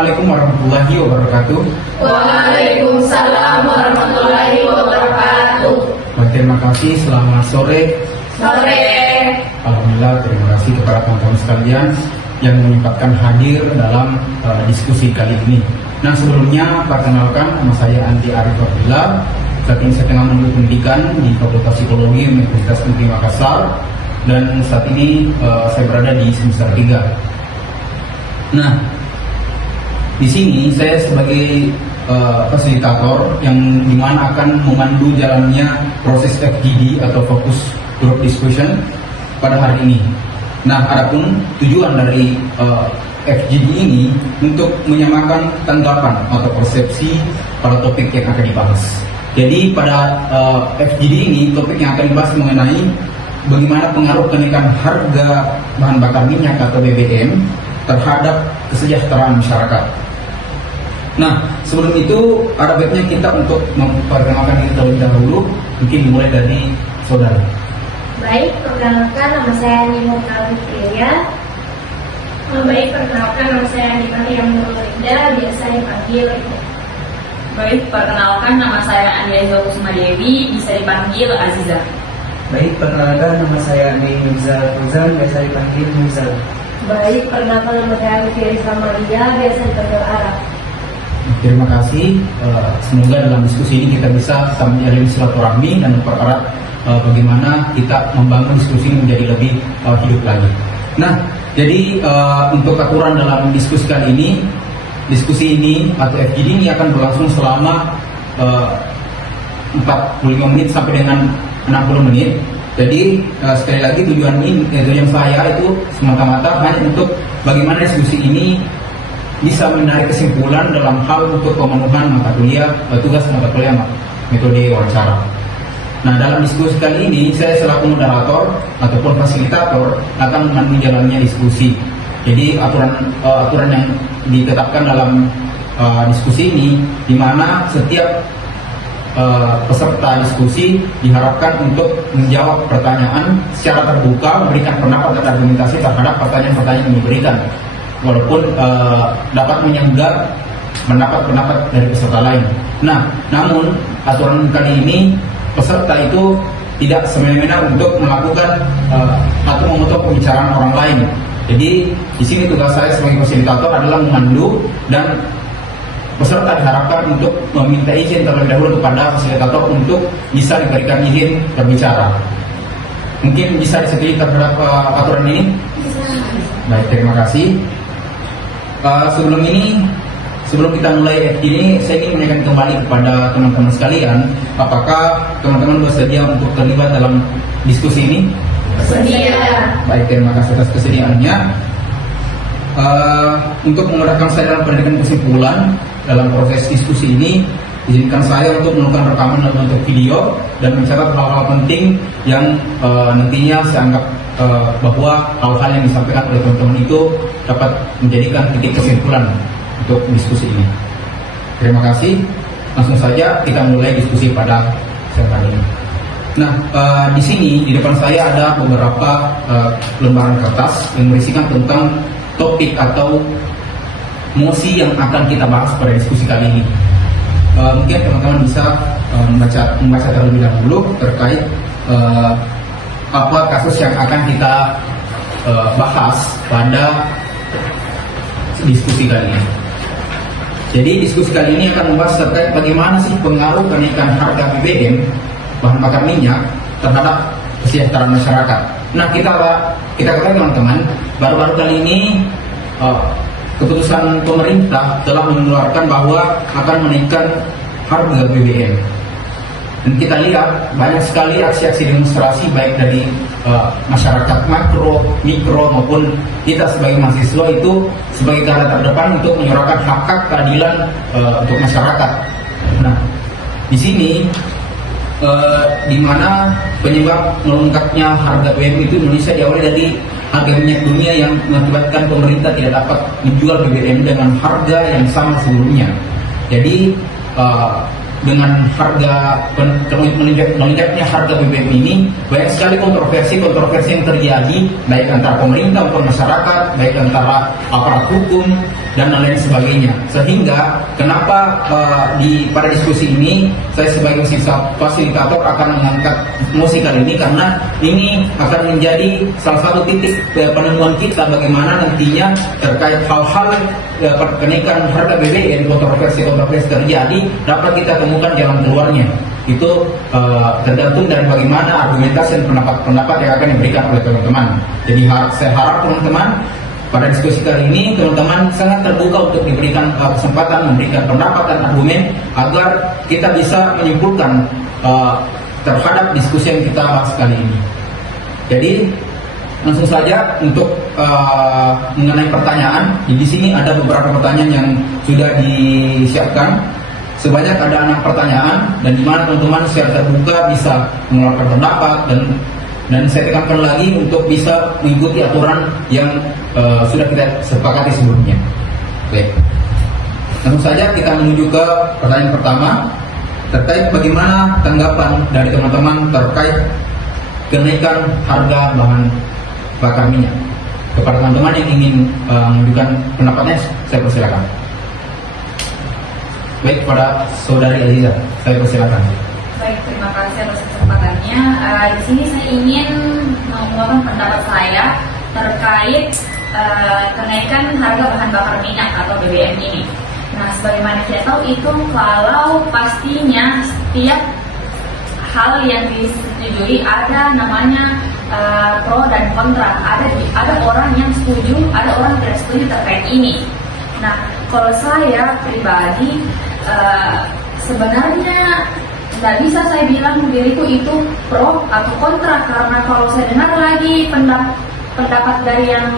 Assalamualaikum warahmatullahi wabarakatuh. Waalaikumsalam warahmatullahi wabarakatuh. Terima kasih, selamat sore. Sore. Alhamdulillah, terima kasih kepada teman-teman sekalian yang menyempatkan hadir dalam diskusi kali ini. Nah, sebelumnya perkenalkan, nama saya Andi Arif Abdillah. Saat ini saya tengah menempuh pendidikan di Fakultas Psikologi Universitas Negeri Makassar, dan saat ini saya berada di semester 3. Nah, di sini saya sebagai fasilitator yang dimana akan memandu jalannya proses FGD atau Focus Group Discussion pada hari ini. Nah, adapun tujuan dari FGD ini untuk menyamakan tanggapan atau persepsi pada topik yang akan dibahas. Jadi pada FGD ini topik yang akan dibahas mengenai bagaimana pengaruh kenaikan harga bahan bakar minyak atau BBM terhadap kesejahteraan masyarakat. Nah, sebelum itu ada baiknya kita untuk memperkenalkan diri terlebih dahulu. Mungkin dimulai dari saudara. Baik, perkenalkan nama saya Nimo Kalvitria. Baik, perkenalkan nama saya Andi Maria Nurlinda, biasa dipanggil Ibu. Baik, perkenalkan nama saya Andi Kusuma Dewi, bisa dipanggil Aziza. Baik, perkenalkan nama saya Andi Mirza Fauzan, biasa dipanggil Mirza. Baik, perkenalkan nama saya Firza Maria, biasa dipanggil Araf. Terima kasih. Semoga dalam diskusi ini kita bisa menjalin silaturahmi dan mempererat bagaimana kita membangun diskusi ini menjadi lebih hidup lagi. Nah, jadi untuk aturan dalam diskusi kali ini, diskusi ini atau FGD ini akan berlangsung selama 45 menit sampai dengan 60 menit. Jadi sekali lagi tujuan saya itu semata-mata hanya untuk bagaimana diskusi ini bisa menarik kesimpulan dalam hal untuk pemenuhan mata kuliah, tugas mata kuliah metode wawancara. Nah, dalam diskusi kali ini saya selaku moderator ataupun fasilitator akan memandu jalannya diskusi. Jadi aturan yang ditetapkan dalam diskusi ini, di mana setiap peserta diskusi diharapkan untuk menjawab pertanyaan secara terbuka, memberikan pendapat dan argumentasi terhadap pertanyaan-pertanyaan yang diberikan, walaupun dapat menyanggah pendapat-pendapat dari peserta lain. Nah, namun aturan kali ini peserta itu tidak semena-mena untuk melakukan atau memotong pembicaraan orang lain. Jadi di sini tugas saya sebagai fasilitator adalah memandu, dan peserta diharapkan untuk meminta izin terlebih dahulu kepada fasilitator untuk bisa diberikan izin berbicara. Mungkin bisa disetujui terhadap aturan ini? Baik, terima kasih. Sebelum kita mulai ini, saya ingin menanyakan kembali kepada teman-teman sekalian, apakah teman-teman bersedia untuk terlibat dalam diskusi ini? Sedia. Baik, terima kasih atas kesediaannya. Untuk memudahkan saya dalam pendidikan kesimpulan dalam proses diskusi ini, izinkan saya untuk melakukan rekaman dalam bentuk video dan mencatat hal-hal penting yang nantinya saya anggap bahwa hal-hal yang disampaikan oleh teman-teman itu dapat menjadikan titik kesimpulan untuk diskusi ini. Terima kasih. Langsung saja kita mulai diskusi pada siang hari ini. Nah, di sini di depan saya ada beberapa lembaran kertas yang berisikan tentang topik atau mosi yang akan kita bahas pada diskusi kali ini. Mungkin teman-teman bisa membaca terlebih dahulu terkait apa kasus yang akan kita bahas pada diskusi kali ini. Jadi diskusi kali ini akan membahas terkait bagaimana sih pengaruh kenaikan harga BBM, bahan bakar minyak, terhadap kesejahteraan masyarakat. Nah, kita ketahui teman-teman, baru-baru kali ini keputusan pemerintah telah mengeluarkan bahwa akan menaikkan harga BBM. Dan kita lihat banyak sekali aksi-aksi demonstrasi baik dari masyarakat makro, mikro maupun kita sebagai mahasiswa itu sebagai garda terdepan untuk menyuarakan hak-hak keadilan untuk masyarakat. Nah, di sini di mana penyebab melonjaknya harga BBM itu Indonesia diawali dari harga minyak dunia yang mengakibatkan pemerintah tidak dapat menjual BBM dengan harga yang sama sebelumnya. Jadi dengan harga melonjaknya harga BBM ini banyak sekali kontroversi yang terjadi baik antara pemerintah maupun masyarakat, baik antara aparat hukum dan lain sebagainya. Sehingga kenapa pada diskusi ini saya sebagai fasilitator akan mengangkat mosi kali ini, karena ini akan menjadi salah satu titik penemuan kita bagaimana nantinya terkait hal-hal kenaikan harga BBM, kontroversi terjadi dapat kita temukan jalan keluarnya. Itu tergantung dari bagaimana argumentasi dan pendapat yang akan diberikan oleh teman-teman. Jadi saya harap teman-teman pada diskusi kali ini teman-teman sangat terbuka untuk diberikan kesempatan memberikan pendapat dan argumen agar kita bisa menyimpulkan terhadap diskusi yang kita bahas kali ini. Jadi langsung saja untuk mengenai pertanyaan. Di sini ada beberapa pertanyaan yang sudah disiapkan. Sebanyak ada 6 pertanyaan dan di mana teman-teman secara terbuka bisa mengeluarkan pendapat dan saya tekankan lagi untuk bisa mengikuti aturan yang sudah kita sepakati sebelumnya. Baik. Langsung saja kita menuju ke pertanyaan pertama terkait bagaimana tanggapan dari teman-teman terkait kenaikan harga bahan bakar minyak. Kepada teman-teman yang ingin menunjukkan pendapatnya, saya persilakan. Baik, kepada Saudari Aziza, saya persilakan. Baik, terima kasih atas kesempatannya. Di sini saya ingin mengemukakan pendapat saya terkait kenaikan harga bahan bakar minyak atau BBM ini. Nah, sebagaimana kita tahu itu kalau pastinya setiap hal yang disetujui ada namanya pro dan kontra. Ada orang yang setuju, ada orang yang tidak setuju terkait ini. Nah, kalau saya pribadi sebenarnya tidak bisa saya bilang diriku itu pro atau kontra, karena kalau saya dengar lagi pendapat dari yang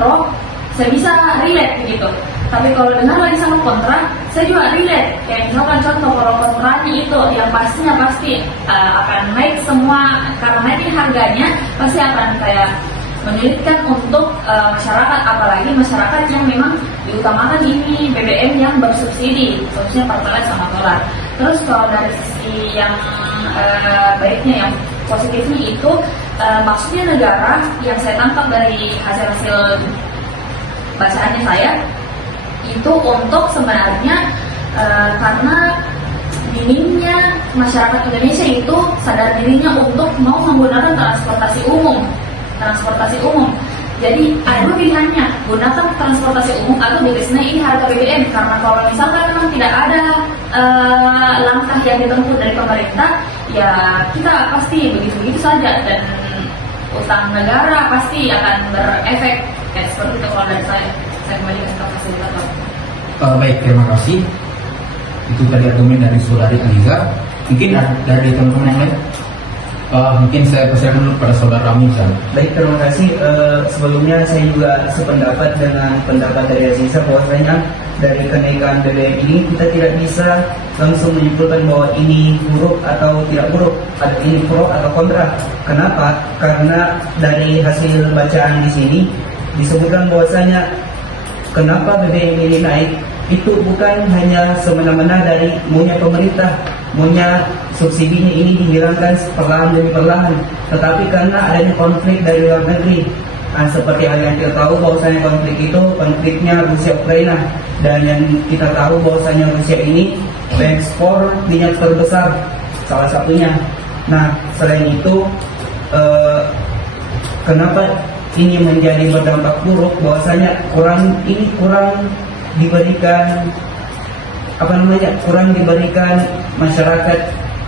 pro, saya bisa relate gitu. Tapi kalau dengar lagi sama kontra, saya juga relate. Kayak misalkan contoh, kalau kontranya itu yang pastinya pasti akan naik semua, karena naikin harganya pasti akan kayak menyulitkan untuk masyarakat, apalagi masyarakat yang memang diutamakan ini BBM yang bersubsidi, khususnya Pertalite sama solar. Terus kalau dari sisi yang baiknya, yang positifnya itu maksudnya negara yang saya tangkap dari hasil-hasil bacaannya saya itu untuk sebenarnya karena minimnya masyarakat Indonesia itu sadar dirinya untuk mau menggunakan transportasi umum. Jadi ada dua pilihannya, gunakan transportasi umum atau ditulis ini harga BBM. Karena kalau misalkan memang tidak ada langkah yang ditempuh dari pemerintah, ya kita pasti begitu-begitu saja dan utang negara pasti akan berefek kayak seperti itu. Kalau dari saya kembali ke fasilitator. Baik, terima kasih. Itu tadi argumen dari Saudari Aziza. Mungkin dari teman-teman yang lain. Mungkin saya persilakan dulu pada Saudara Ramizan. Baik, terima kasih. Sebelumnya saya juga sependapat dengan pendapat dari Aziza bahwasanya dari kenaikan BBM ini kita tidak bisa langsung menyimpulkan bahwa ini buruk atau tidak buruk, ada ini pro atau kontra. Kenapa? Karena dari hasil bacaan di sini disebutkan bahwasanya kenapa BBM ini naik itu bukan hanya semena-mena dari maunya pemerintah, maunya subsidinya ini dihilangkan perlahan demi perlahan, tetapi karena adanya konflik dari luar negeri. Seperti hal yang kita tahu bahwasanya konfliknya Rusia Ukraina, dan yang kita tahu bahwasanya Rusia ini ekspor minyak terbesar salah satunya. Nah, selain itu kenapa ini menjadi berdampak buruk, bahwasanya kurang diberikan masyarakat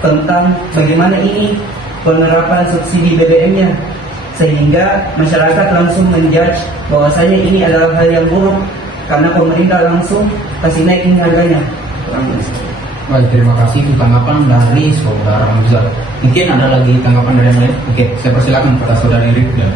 tentang bagaimana ini penerapan subsidi BBM-nya, sehingga masyarakat langsung menjudge bahwasanya ini adalah hal yang buruk karena pemerintah langsung kasih naikin harganya. Baik, terima kasih. Itu tanggapan dari Saudara Ramizan. Mungkin ada lagi tanggapan dari yang lain? Oke, saya persilakan kepada Saudari Rifda.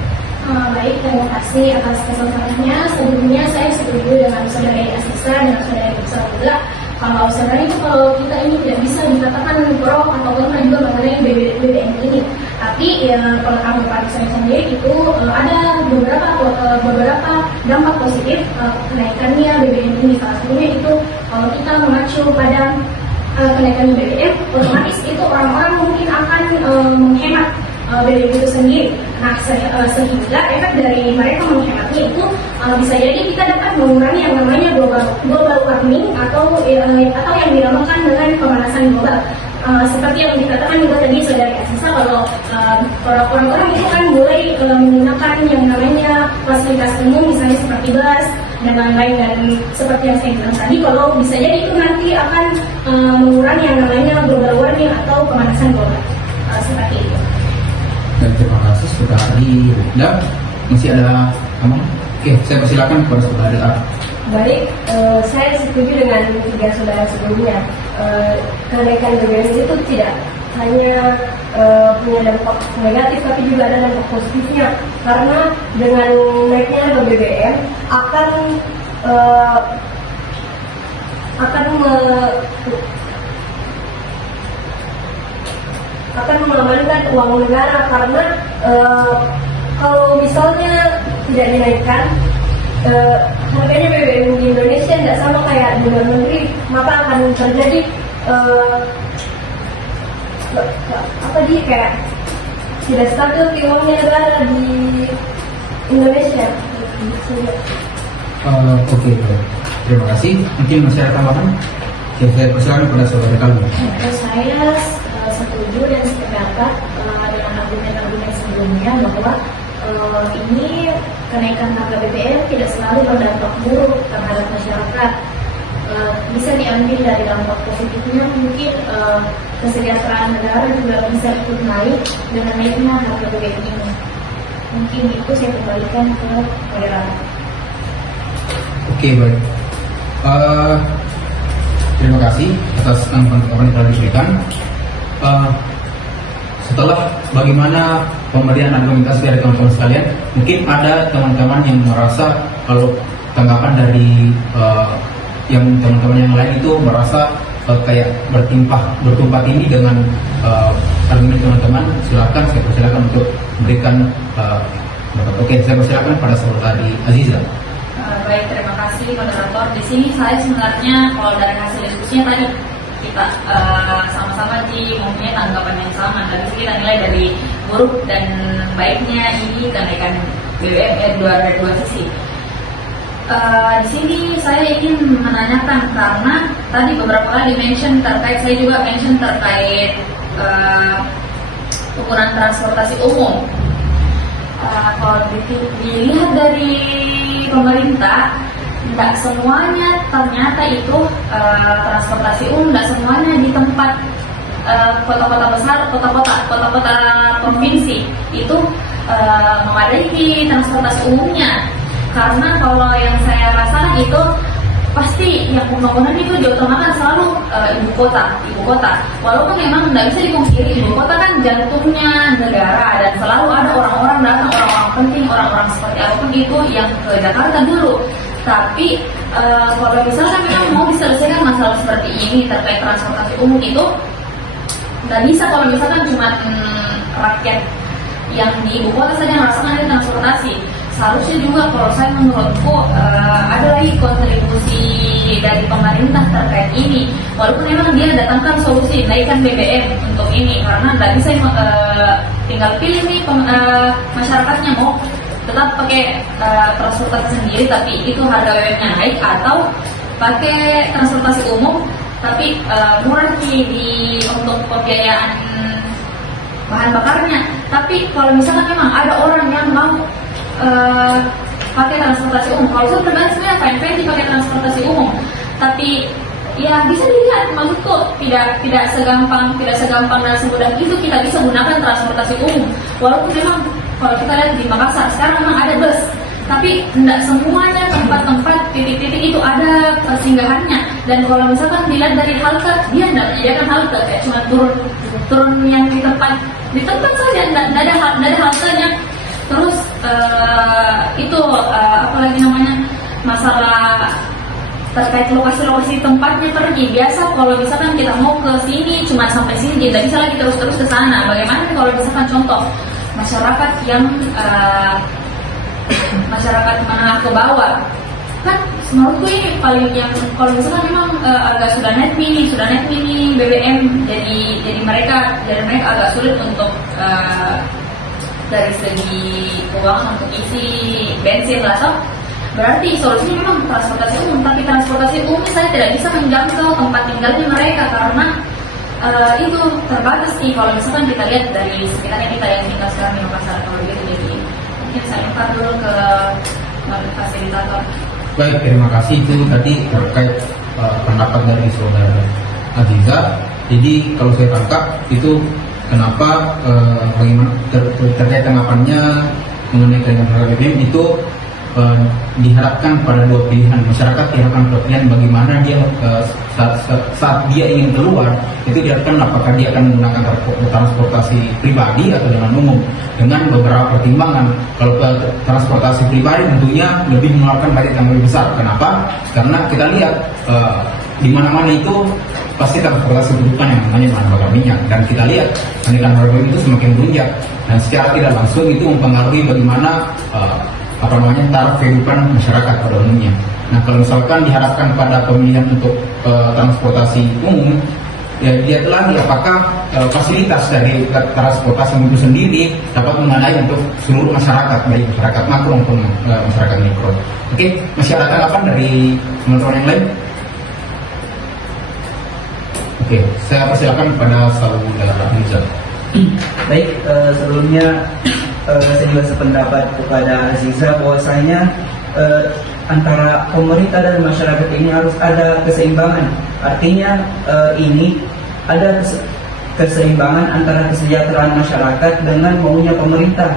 Baik, terima kasih atas kesempatannya. Sebelumnya saya setuju dengan Saudari Aziza dan Saudari Rifda juga. Kalau sebenarnya itu kalau kita ini tidak bisa dikatakan pro atau kontra juga mengenai BBM ini. Tapi ya kalau kami pada saya sendiri itu ada beberapa dampak positif kenaikannya BBM ini. Salah satunya itu kalau kita mengacu pada kenaikan BBM, otomatis itu orang-orang mungkin akan menghemat BBM itu sendiri. Nah, sehingga efek dari mereka menghematnya itu bisa jadi kita dapat mengurangi yang namanya global warming atau yang dinamakan dengan pemanasan global. Seperti yang dikatakan juga tadi saudari Asisa, kalau orang-orang itu kan mulai menggunakan yang namanya fasilitas umum, misalnya seperti bus dan lain-lain, dan seperti yang saya bilang tadi, kalau bisa jadi itu nanti akan mengurangi yang namanya global warming atau pemanasan global, seperti itu. Dan terima kasih sudah dan masih ada kamu. Oke, saya persilakan kepada saudari A. Baik, saya setuju dengan tiga saudara sebelumnya. Kenaikan BBM itu tidak hanya punya dampak negatif, tapi juga ada dampak positifnya. Karena dengan naiknya harga BBM akan mengamankan uang negara, karena kalau misalnya tidak dinaikkan, harganya BBM di Indonesia tidak sama kayak di luar negeri, maka akan terjadi kayak tidak stabil di uangnya negara di Indonesia. Oke, terima kasih. Mungkin masih ada tambahan? Oke, saya persilakan kepada saudara kamu. Saya setuju dan sependapat dengan argumen-argumen sebelumnya bahwa ini kenaikan harga BBM tidak selalu berdampak buruk terhadap masyarakat. Bisa diambil dari dampak positifnya, mungkin kesejahteraan negara juga bisa ikut naik dengan naiknya harga BBM ini. Mungkin itu saya kembalikan ke moderator. Oke, baik. Terima kasih atas tanggapan yang telah diberikan. Setelah bagaimana pemberian argumentasi dari teman-teman sekalian, mungkin ada teman-teman yang merasa kalau tanggapan dari yang teman-teman yang lain itu merasa kayak bertumpah tindih dengan argumen teman-teman. Silakan, saya persilakan untuk memberikan pendapat. Oke, saya persilakan pada saudari Aziza. Baik, terima kasih moderator. Di sini saya sebenarnya kalau dari hasil diskusinya tadi kita sama-sama mempunyai tanggapan yang sama. Dari sini kita nilai dari buruk dan baiknya ini kenaikan BBM dari dua sisi. Di sini saya ingin menanyakan, karena tadi beberapa kali saya juga mention terkait penggunaan transportasi umum. Kalau dilihat dari pemerintah, tidak semuanya ternyata itu transportasi umum, tidak semuanya di tempat kota-kota besar, kota-kota provinsi itu memadai transportasi umumnya. Karena kalau yang saya rasakan itu pasti yang pembangunan itu diutamakan selalu ibu kota. Walaupun memang tidak bisa dipungkiri ibu kota kan jantungnya negara, dan selalu ada orang-orang datang, orang-orang penting, orang-orang seperti apapun itu yang ke Jakarta dulu. Tapi kalau misalnya memang mau diselesaikan masalah seperti ini terkait transportasi umum itu, nggak bisa kalau misalkan cuma rakyat yang di ibu kota saja merasakan ada transportasi. Seharusnya juga kalau saya menurutku ada lagi kontribusi dari pemerintah terkait ini. Walaupun memang dia datangkan solusi naikkan BBM untuk ini, karena nggak bisa tinggal pilih nih masyarakatnya mau tetap pakai transportasi sendiri tapi itu harga BBM-nya naik, atau pakai transportasi umum tapi murah untuk pembiayaan bahan bakarnya. Tapi kalau misalkan memang ada orang yang mau pakai transportasi umum, kalau saya pribadi sebenarnya fine dipakai transportasi umum, tapi ya bisa dilihat, maksudku tidak segampang dan semudah itu kita bisa gunakan transportasi umum. Walaupun memang kalau kita lihat di Makassar sekarang memang ada bus, tapi tidak semuanya tempat-tempat titik-titik itu ada persinggahannya. Dan kalau misalkan dilihat dari halte, dia tidak menyediakan halte, kayak cuma turun yang di tempat saja, tidak ada haltenya. Terus itu apalagi namanya masalah terkait lokasi-lokasi tempatnya pergi. Biasa kalau misalkan kita mau ke sini cuma sampai sini, tidak bisa lagi terus ke sana. Bagaimana kalau misalkan contoh masyarakat yang masyarakat menengah ke bawah, kan menurutku ini paling yang kalau misalkan memang agak sudah net mini BBM jadi mereka agak sulit untuk dari segi keuangan untuk isi bensin lah sob. Berarti solusinya memang transportasi umum, tapi transportasi umum saya tidak bisa menjangkau tempat tinggalnya mereka karena itu terbatas nih. Kalau misalkan kita lihat dari sekitarnya kita yang tinggal sekarang di Makassar kalau gitu, jadi mungkin saya angkat dulu ke fasilitator. Baik, terima kasih. Itu tadi terkait pendapat dari saudara Aziza. Jadi kalau saya tangkap itu kenapa bagaimana terkait tanggapannya mengenai kenaikan harga BBM itu diharapkan pada dua pilihan. Masyarakat diharapkan pilihan bagaimana dia saat dia ingin keluar itu diharapkan apakah dia akan menggunakan transportasi pribadi atau dengan umum, dengan beberapa pertimbangan. Kalau transportasi pribadi tentunya lebih mengeluarkan budget yang lebih besar. Kenapa? Karena kita lihat di mana-mana itu pasti transportasi butuhkan yang namanya bahan bakar minyak, dan kita lihat kenaikan harga itu semakin melonjak dan secara tidak langsung itu mempengaruhi bagaimana taraf kehidupan masyarakat pada umumnya. Nah, kalau misalkan diharapkan pada pemilihan untuk transportasi umum, ya lihat lagi apakah fasilitas dari transportasi umum itu sendiri dapat memadai untuk seluruh masyarakat, baik masyarakat makro maupun masyarakat mikro. Oke, masyarakat apa dari teman-teman yang lain? Oke, saya persilakan pada saudara Rizal. Baik, sebelumnya saya juga sependapat kepada Aziza bahwasanya antara pemerintah dan masyarakat ini harus ada keseimbangan. Artinya ini ada keseimbangan antara kesejahteraan masyarakat dengan maunya pemerintah.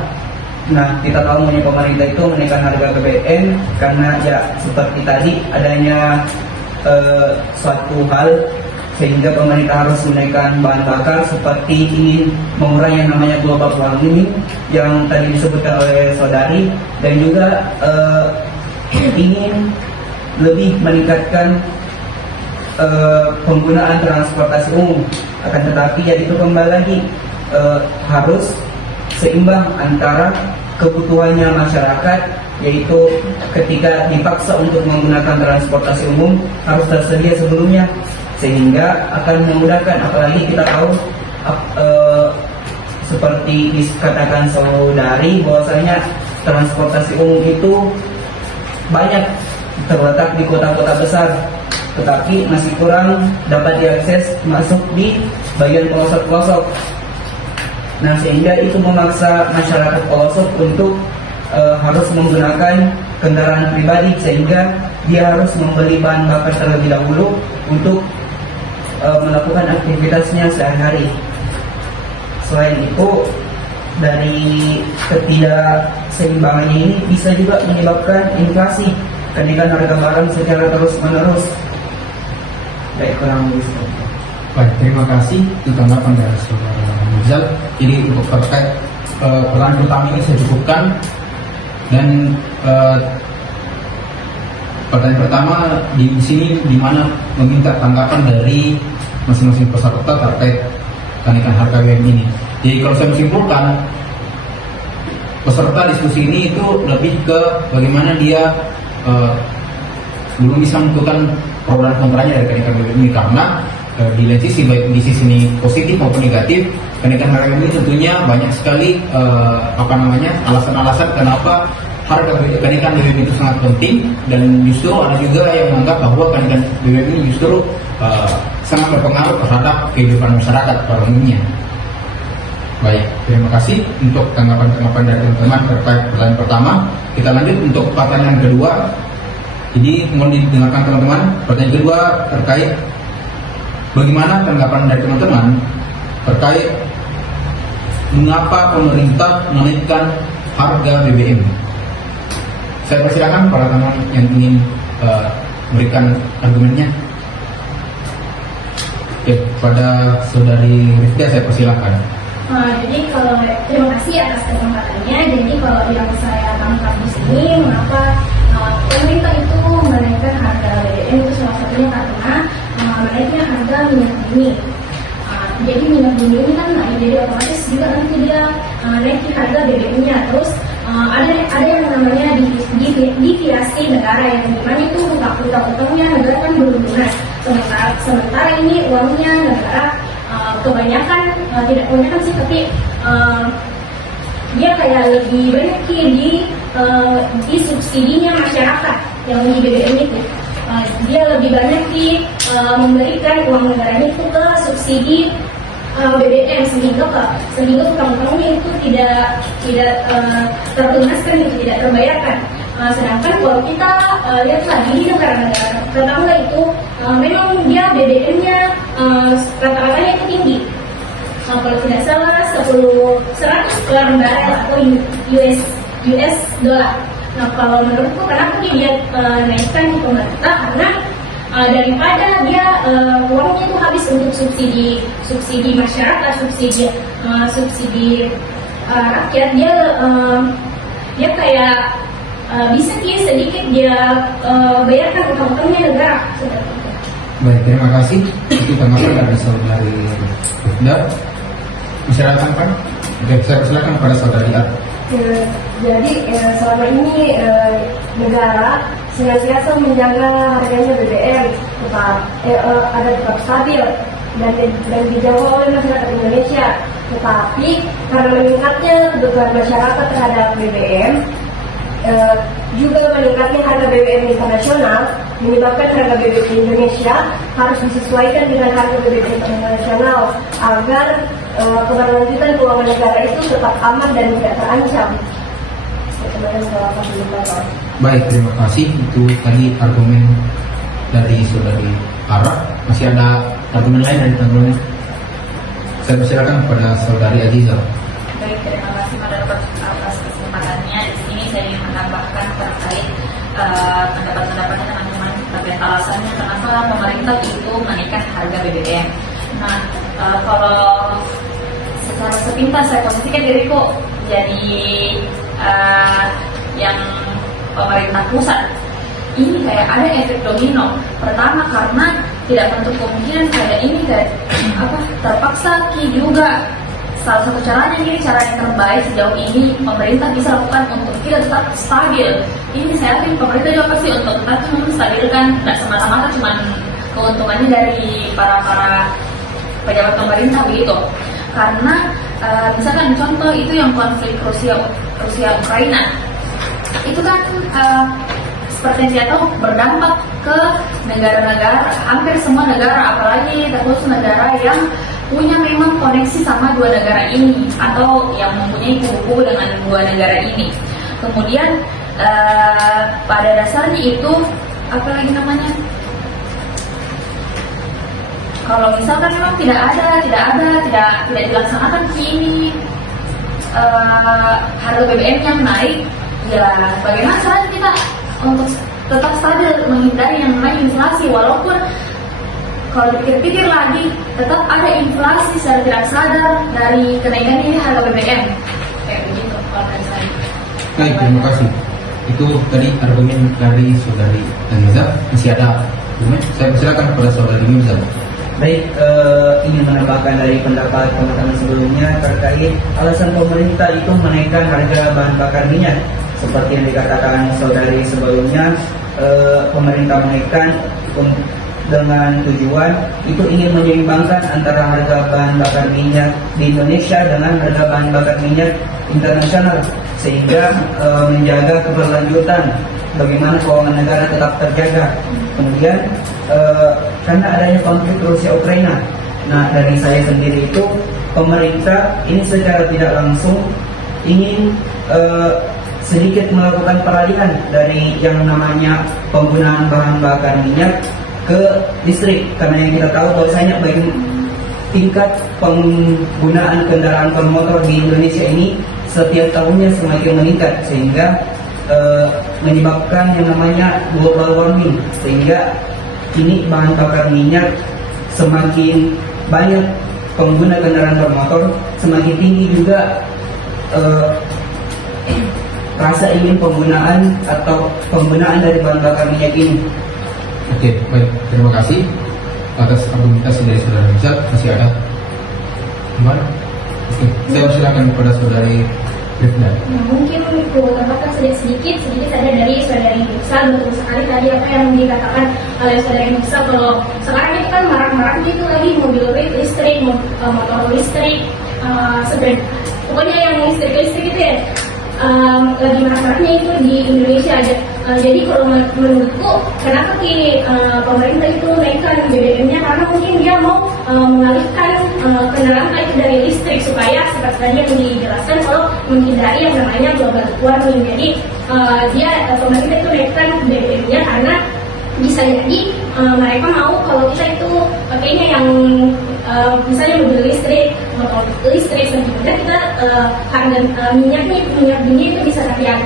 Nah, kita tahu maunya pemerintah itu menaikkan harga BBM karena ya seperti tadi adanya suatu hal sehingga pemerintah harus menaikkan bahan bakar seperti ingin mengurangi yang namanya global warming yang tadi disebutkan oleh saudari, dan juga ingin lebih meningkatkan penggunaan transportasi umum. Akan tetapi ya itu kembali lagi harus seimbang antara kebutuhannya masyarakat, yaitu ketika dipaksa untuk menggunakan transportasi umum harus tersedia sebelumnya, sehingga akan memudahkan. Apalagi kita tahu seperti dikatakan saudari bahwasanya transportasi umum itu banyak terletak di kota-kota besar, tetapi masih kurang dapat diakses masuk di bagian pelosok-pelosok. Nah, sehingga itu memaksa masyarakat pelosok untuk harus menggunakan kendaraan pribadi, sehingga dia harus membeli bahan bakar terlebih dahulu untuk melakukan aktivitasnya sehari-hari. Selain itu, dari ketidakseimbangan ini bisa juga menyebabkan inflasi, kenaikan harga barang secara terus-menerus. Baik, kurang lebih seperti itu. Baik, terima kasih untuk tanggapan dari saudara Rizal. Jadi untuk terkait pertanyaan pertama ini saya cukupkan, dan pertanyaan pertama di sini di mana meminta tanggapan dari masing-masing peserta terkait kenaikan harga BBM ini. Jadi kalau saya simpulkan, peserta diskusi ini itu lebih ke bagaimana dia belum bisa menentukan pro dan kontranya dari kenaikan BBM ini, karena di lain sisi baik di sisi ini positif maupun negatif, kenaikan harga ini tentunya banyak sekali alasan-alasan kenapa kenaikan BBM itu sangat penting, dan justru ada juga yang menganggap bahwa kenaikan BBM ini justru sangat berpengaruh terhadap kehidupan masyarakat pada umumnya. Baik, terima kasih untuk tanggapan-tanggapan dari teman-teman terkait pertanyaan pertama. Kita lanjut untuk pertanyaan kedua. Jadi mohon didengarkan teman-teman. Pertanyaan kedua terkait bagaimana tanggapan dari teman-teman terkait mengapa pemerintah menaikkan harga BBM. Saya persilakan para teman yang ingin memberikan argumennya. Oke, pada saudari Rifda saya persilakan. Jadi kalau terima kasih atas kesempatannya. Jadi kalau yang saya tangkap di sini, mengapa pemerintah itu menaikkan harga BBM itu salah satunya karena menaiknya harga minyak bumi. Jadi minyak bumi ini kan naik, jadi otomatis juga nanti dia naikin harga BBM-nya. Terus ada yang namanya deviasi negara, yang dimana itu utang-utangnya negara kan belum lunas. Sementara ini uangnya negara kebanyakan tidak kebanyakan sih, tapi dia kayak lebih banyak di subsidinya masyarakat yang di BBM itu. Dia lebih banyak memberikan uang negaranya itu ke subsidi BBM, sehingga utang-utangnya itu tidak terlunaskan, tidak terbayarkan. Sedangkan kalau kita lihat lagi di negara-negara tetangga itu memang dia BBM-nya rata-ratanya itu tinggi. Kalau tidak salah 100 barel atau US dollar. Nah, kalau menurutku kenapa dia naikkan di pemerintah, karena daripada dia uangnya itu habis untuk subsidi masyarakat, subsidi rakyat, dia kayak bisa sedikit dia bayarkan utang-utangnya negara. Baik, terima kasih. Itu tanggapan dari saudari Rifda. Masyarakat Pan, oke, saya silakan pada saudari A. Jadi selama ini negara senantiasa menjaga harganya BBM tetap stabil dan dijangkau oleh masyarakat Indonesia. Tetapi karena meningkatnya kebutuhan masyarakat terhadap BBM, juga meningkatnya harga BBM internasional, menyebabkan harga BBM Indonesia harus disesuaikan dengan harga BBM internasional agar keberlanjutan keuangan negara itu tetap aman dan tidak terancam. Baik, terima kasih. Itu tadi argumen dari saudari Ara. Masih ada argumen lain dari teman-teman? Saya persilakan kepada saudari Aziza. Baik, terima kasih atas kesempatannya. Di sini saya ingin menambahkan terkait pendapat-pendapatnya teman-teman terkait alasannya kenapa pemerintah itu menaikkan harga BBM. Nah, kalau secara sepintas saya posisikan diriku jadi yang pemerintah pusat. Ini kayak ada efek domino. Pertama karena tidak menutup kemungkinan kayak ini terpaksa juga. Salah satu caranya ini cara yang terbaik sejauh ini pemerintah bisa lakukan untuk kita tetap stabil. Ini saya yakin pemerintah juga pasti untuk tetap menstabilkan, tidak semata-mata cuma keuntungannya dari para pejabat pemerintah begitu. Karena misalkan contoh itu yang konflik Rusia Ukraina itu kan seperti yang saya tahu berdampak ke negara-negara, hampir semua negara, apalagi terkhusus negara yang punya memang koneksi sama dua negara ini atau yang mempunyai kubu dengan dua negara ini. Kemudian pada dasarnya itu apa lagi namanya? Kalau misalkan memang tidak dilaksanakan kini harga BBM yang naik, ya bagaimana caranya kita untuk tetap stabil menghindari yang namanya inflasi, walaupun kalau dipikir-pikir lagi tetap ada inflasi secara tidak sadar dari kenaikan ini harga BBM kayak begitu kalau dari saya. Baik, terima kasih. Itu tadi argumen dari saudari Aziza. Masih ada argumen? Saya persilakan kepada saudari Mirza. Baik, ingin menambahkan dari pendapat teman-teman sebelumnya terkait alasan pemerintah itu menaikkan harga bahan bakar minyak. Seperti yang dikatakan saudari sebelumnya, pemerintah menaikkan dengan tujuan itu ingin menyeimbangkan antara harga bahan bakar minyak di Indonesia dengan harga bahan bakar minyak internasional, sehingga menjaga keberlanjutan bagaimana keuangan negara tetap terjaga. Kemudian karena adanya konflik Rusia Ukraina, nah dari saya sendiri itu pemerintah ini secara tidak langsung ingin sedikit melakukan peralihan dari yang namanya penggunaan bahan bakar minyak ke listrik, karena yang kita tahu bahwasanya bagi tingkat penggunaan kendaraan bermotor di Indonesia ini setiap tahunnya semakin meningkat, sehingga menyebabkan yang namanya global warming, sehingga kini bahan bakar minyak semakin banyak pengguna kendaraan bermotor, semakin tinggi juga rasa ingin penggunaan dari bahan bakar minyak ini. Oke, baik. Terima kasih atas argumentasi dari saudara Mirza. Masih ada? Gimana? Oke. Saya silakan kepada saudari Rifda. Nah, mungkin aku tambahkan sedikit saja dari saudari Nusa. Betul sekali tadi apa yang dikatakan oleh saudari Nusa, kalau sekarang itu kan marak-maraknya itu lagi mobil listrik, motor listrik, sebenarnya pokoknya yang listrik itu ya, lagi marak-maraknya itu di Indonesia aja. Jadi kalau menurutku kenapa pemerintah itu naikkan BBM-nya, karena mungkin dia mau mengalihkan kendaraan itu dari listrik supaya seperti tadi yang dijelaskan kalau menghindari yang namanya global warming. Jadi pemerintah itu naikkan BBM-nya karena bisa jadi mereka mau kalau kita itu pakainya yang misalnya mobil listrik, motor listrik, sehingga kita harga minyak dunia itu bisa terjaga.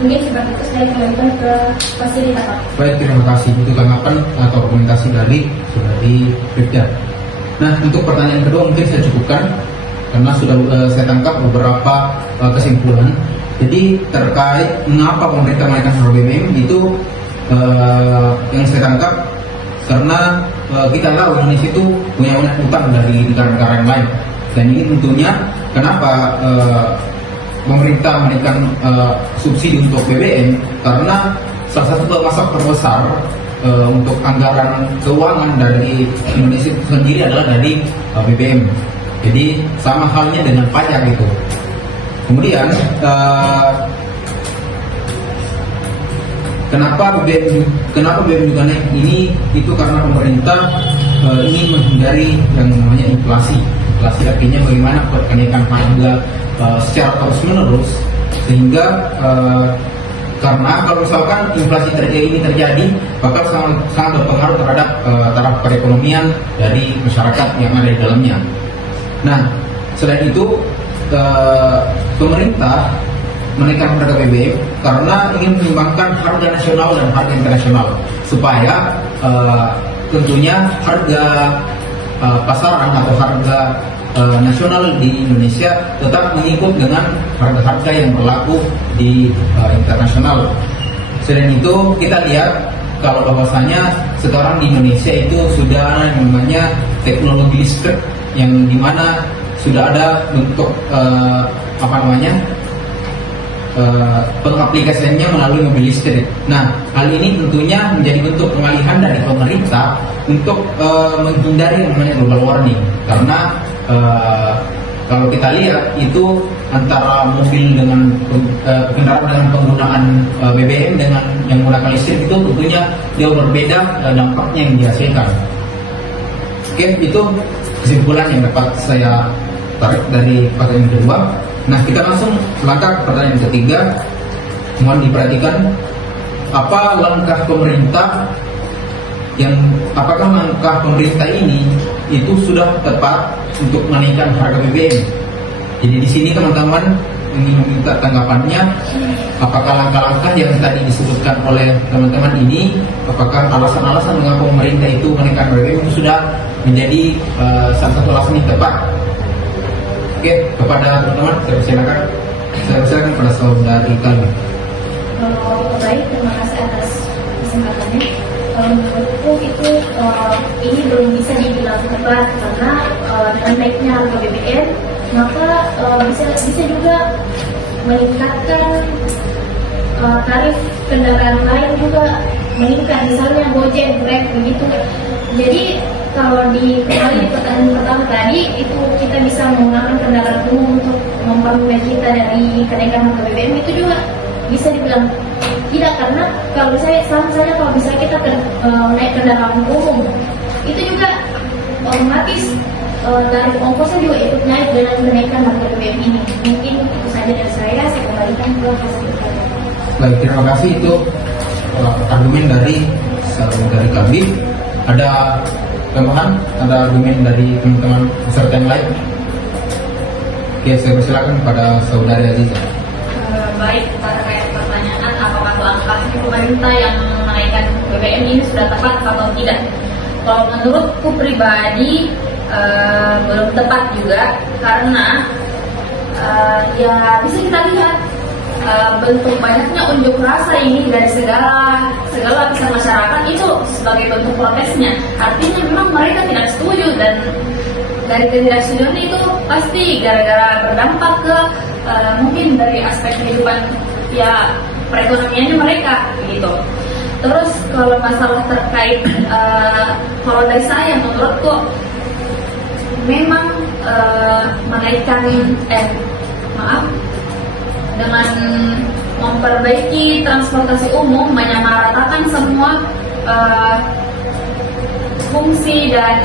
Mungkin seperti itu saya kembalikan ke fasilitas Pak. Baik, terima kasih. Itu tanggapan atau argumentasi dari saudari Rifda. Nah, untuk pertanyaan kedua mungkin saya cukupkan karena sudah saya tangkap beberapa kesimpulan. Jadi terkait mengapa pemerintah menaikkan harga BBM itu yang saya tangkap karena kita tahu Indonesia itu punya banyak utang dari negara-negara yang lain, dan ini tentunya kenapa pemerintah menaikkan subsidi untuk BBM, karena salah satu masalah terbesar untuk anggaran keuangan dari Indonesia itu sendiri adalah dari BBM. Jadi sama halnya dengan pajak gitu. Kemudian kenapa BBM juga naik ini? Itu karena pemerintah ingin menghindari yang namanya inflasi. Inflasi artinya bagaimana kenaikan harga secara terus-menerus, sehingga karena kalau misalkan inflasi ini terjadi, bakal sangat berpengaruh terhadap taraf perekonomian dari masyarakat yang ada di dalamnya. Nah, selain itu pemerintah menaikkan harga BBM karena ingin menyimbangkan harga nasional dan harga internasional, supaya tentunya harga pasaran atau harga nasional di Indonesia tetap mengikut dengan harga-harga yang berlaku di internasional. Selain itu kita lihat kalau bahwasanya sekarang di Indonesia itu sudah namanya teknologi listrik, yang dimana sudah ada bentuk pengaplikasiannya melalui mobil listrik. Nah, hal ini tentunya menjadi bentuk pengalihan dari pemerintah untuk menghindari yang namanya global warming, karena kalau kita lihat itu antara mobil dengan kendaraan dengan penggunaan BBM dengan yang menggunakan listrik itu tentunya jauh berbeda dampaknya yang dihasilkan. Oke, itu kesimpulan yang dapat saya tarik dari pertanyaan kedua. Nah, kita langsung langkah ke pertanyaan ketiga. Mohon diperhatikan, apakah langkah pemerintah ini itu sudah tepat untuk menaikkan harga BBM? Jadi di sini teman-teman ingin meminta tanggapannya, apakah langkah-langkah yang tadi disebutkan oleh teman-teman ini, apakah alasan-alasan mengapa pemerintah itu menaikkan BBM itu sudah menjadi salah satu alasan yang tepat? Oke, kepada teman-teman saya persilakan kepada saudari Kalbi. Baik, terima kasih atas kesempatannya. Menurutku itu ini belum bisa dibilang tepat karena dengan naiknya harga BBM maka bisa juga meningkatkan tarif kendaraan lain juga meningkat, misalnya Gojek, Grab begitu. Jadi kalau kembali di pertanyaan pertama tadi itu kita bisa menggunakan kendaraan umum untuk mempermudah kita dari kenaikan harga BBM, itu juga bisa dibilang tidak, karena kalau sama saja kalau bisa kita naik kendaraan umum itu juga otomatis tarif ongkosnya juga ikut naik dengan kenaikan harga BBM ini. Mungkin itu saja dari saya kembalikan ke fasilitas. Baik, terima kasih. Itu argumen dari saudari Kalbi. Ada tambahan? Ada argumen dari teman-teman peserta yang lain? Oke, saya persilakan kepada saudari Aziza. Baik, terkait pertanyaan apakah langkah pemerintah yang menaikkan BBM ini sudah tepat atau tidak? Kalau menurutku pribadi belum tepat juga, karena ya bisa kita lihat bentuk banyaknya unjuk rasa ini dari segala lapisan masyarakat itu sebagai bentuk protesnya. Artinya memang mereka tidak setuju dan dari ketidaksetujuan itu pasti gara-gara berdampak ke mungkin dari aspek kehidupan ya perekonomiannya mereka gitu. Terus kalau masalah terkait kalau dari saya menurutku memang menaikkan dengan memperbaiki transportasi umum, menyamaratakan semua fungsi dan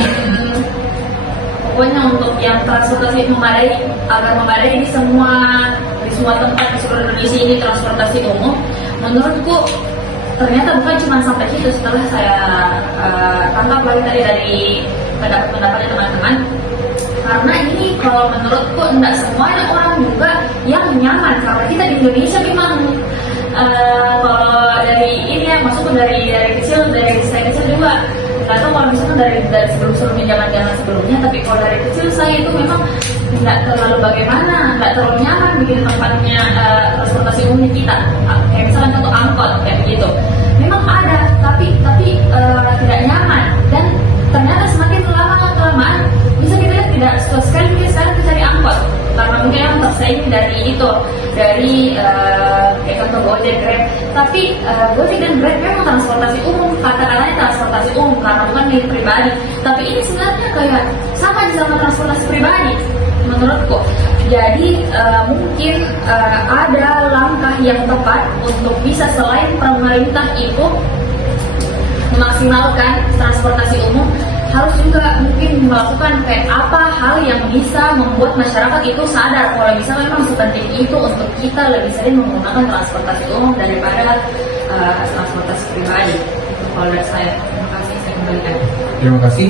pokoknya untuk yang transportasi memadai agar memadai di semua tempat di seluruh Indonesia ini transportasi umum. Menurutku ternyata bukan cuma sampai situ. Setelah saya tangkap lagi tadi dari pendapat-pendapatnya teman-teman, karena ini kalau menurutku tidak semuanya orang juga yang nyaman, karena kita di Indonesia memang kalau dari ini ya maksudku dari saya kecil juga nggak tahu kalau misalnya dari sebelumnya zaman sebelumnya, tapi kalau dari kecil saya itu memang nggak terlalu bagaimana, nggak terlalu nyaman begitu tempatnya transportasi umum kita, kayak misalnya contoh angkot kayak begitu, memang ada tapi tidak nyaman, dan ternyata semakin lama kelamaan bisa kita lihat tidak sekali mungkin sekarang kita cari angkot karena mungkin yang tersaing dari kayak contoh Gojek, Grab, tapi Gojek dan Grab memang transportasi umum, kata-katanya transportasi umum karena bukan milik pribadi, tapi ini sebenarnya kayak sama sama transportasi pribadi menurutku. Jadi mungkin ada langkah yang tepat untuk bisa selain pemerintah itu memaksimalkan transportasi umum, harus juga mungkin melakukan kayak apa hal yang bisa membuat masyarakat itu sadar kalau misalnya memang sepenting itu untuk kita lebih sering menggunakan transportasi umum daripada transportasi pribadi. Itu kalau dari saya. Terima kasih, saya kembalikan. Terima kasih.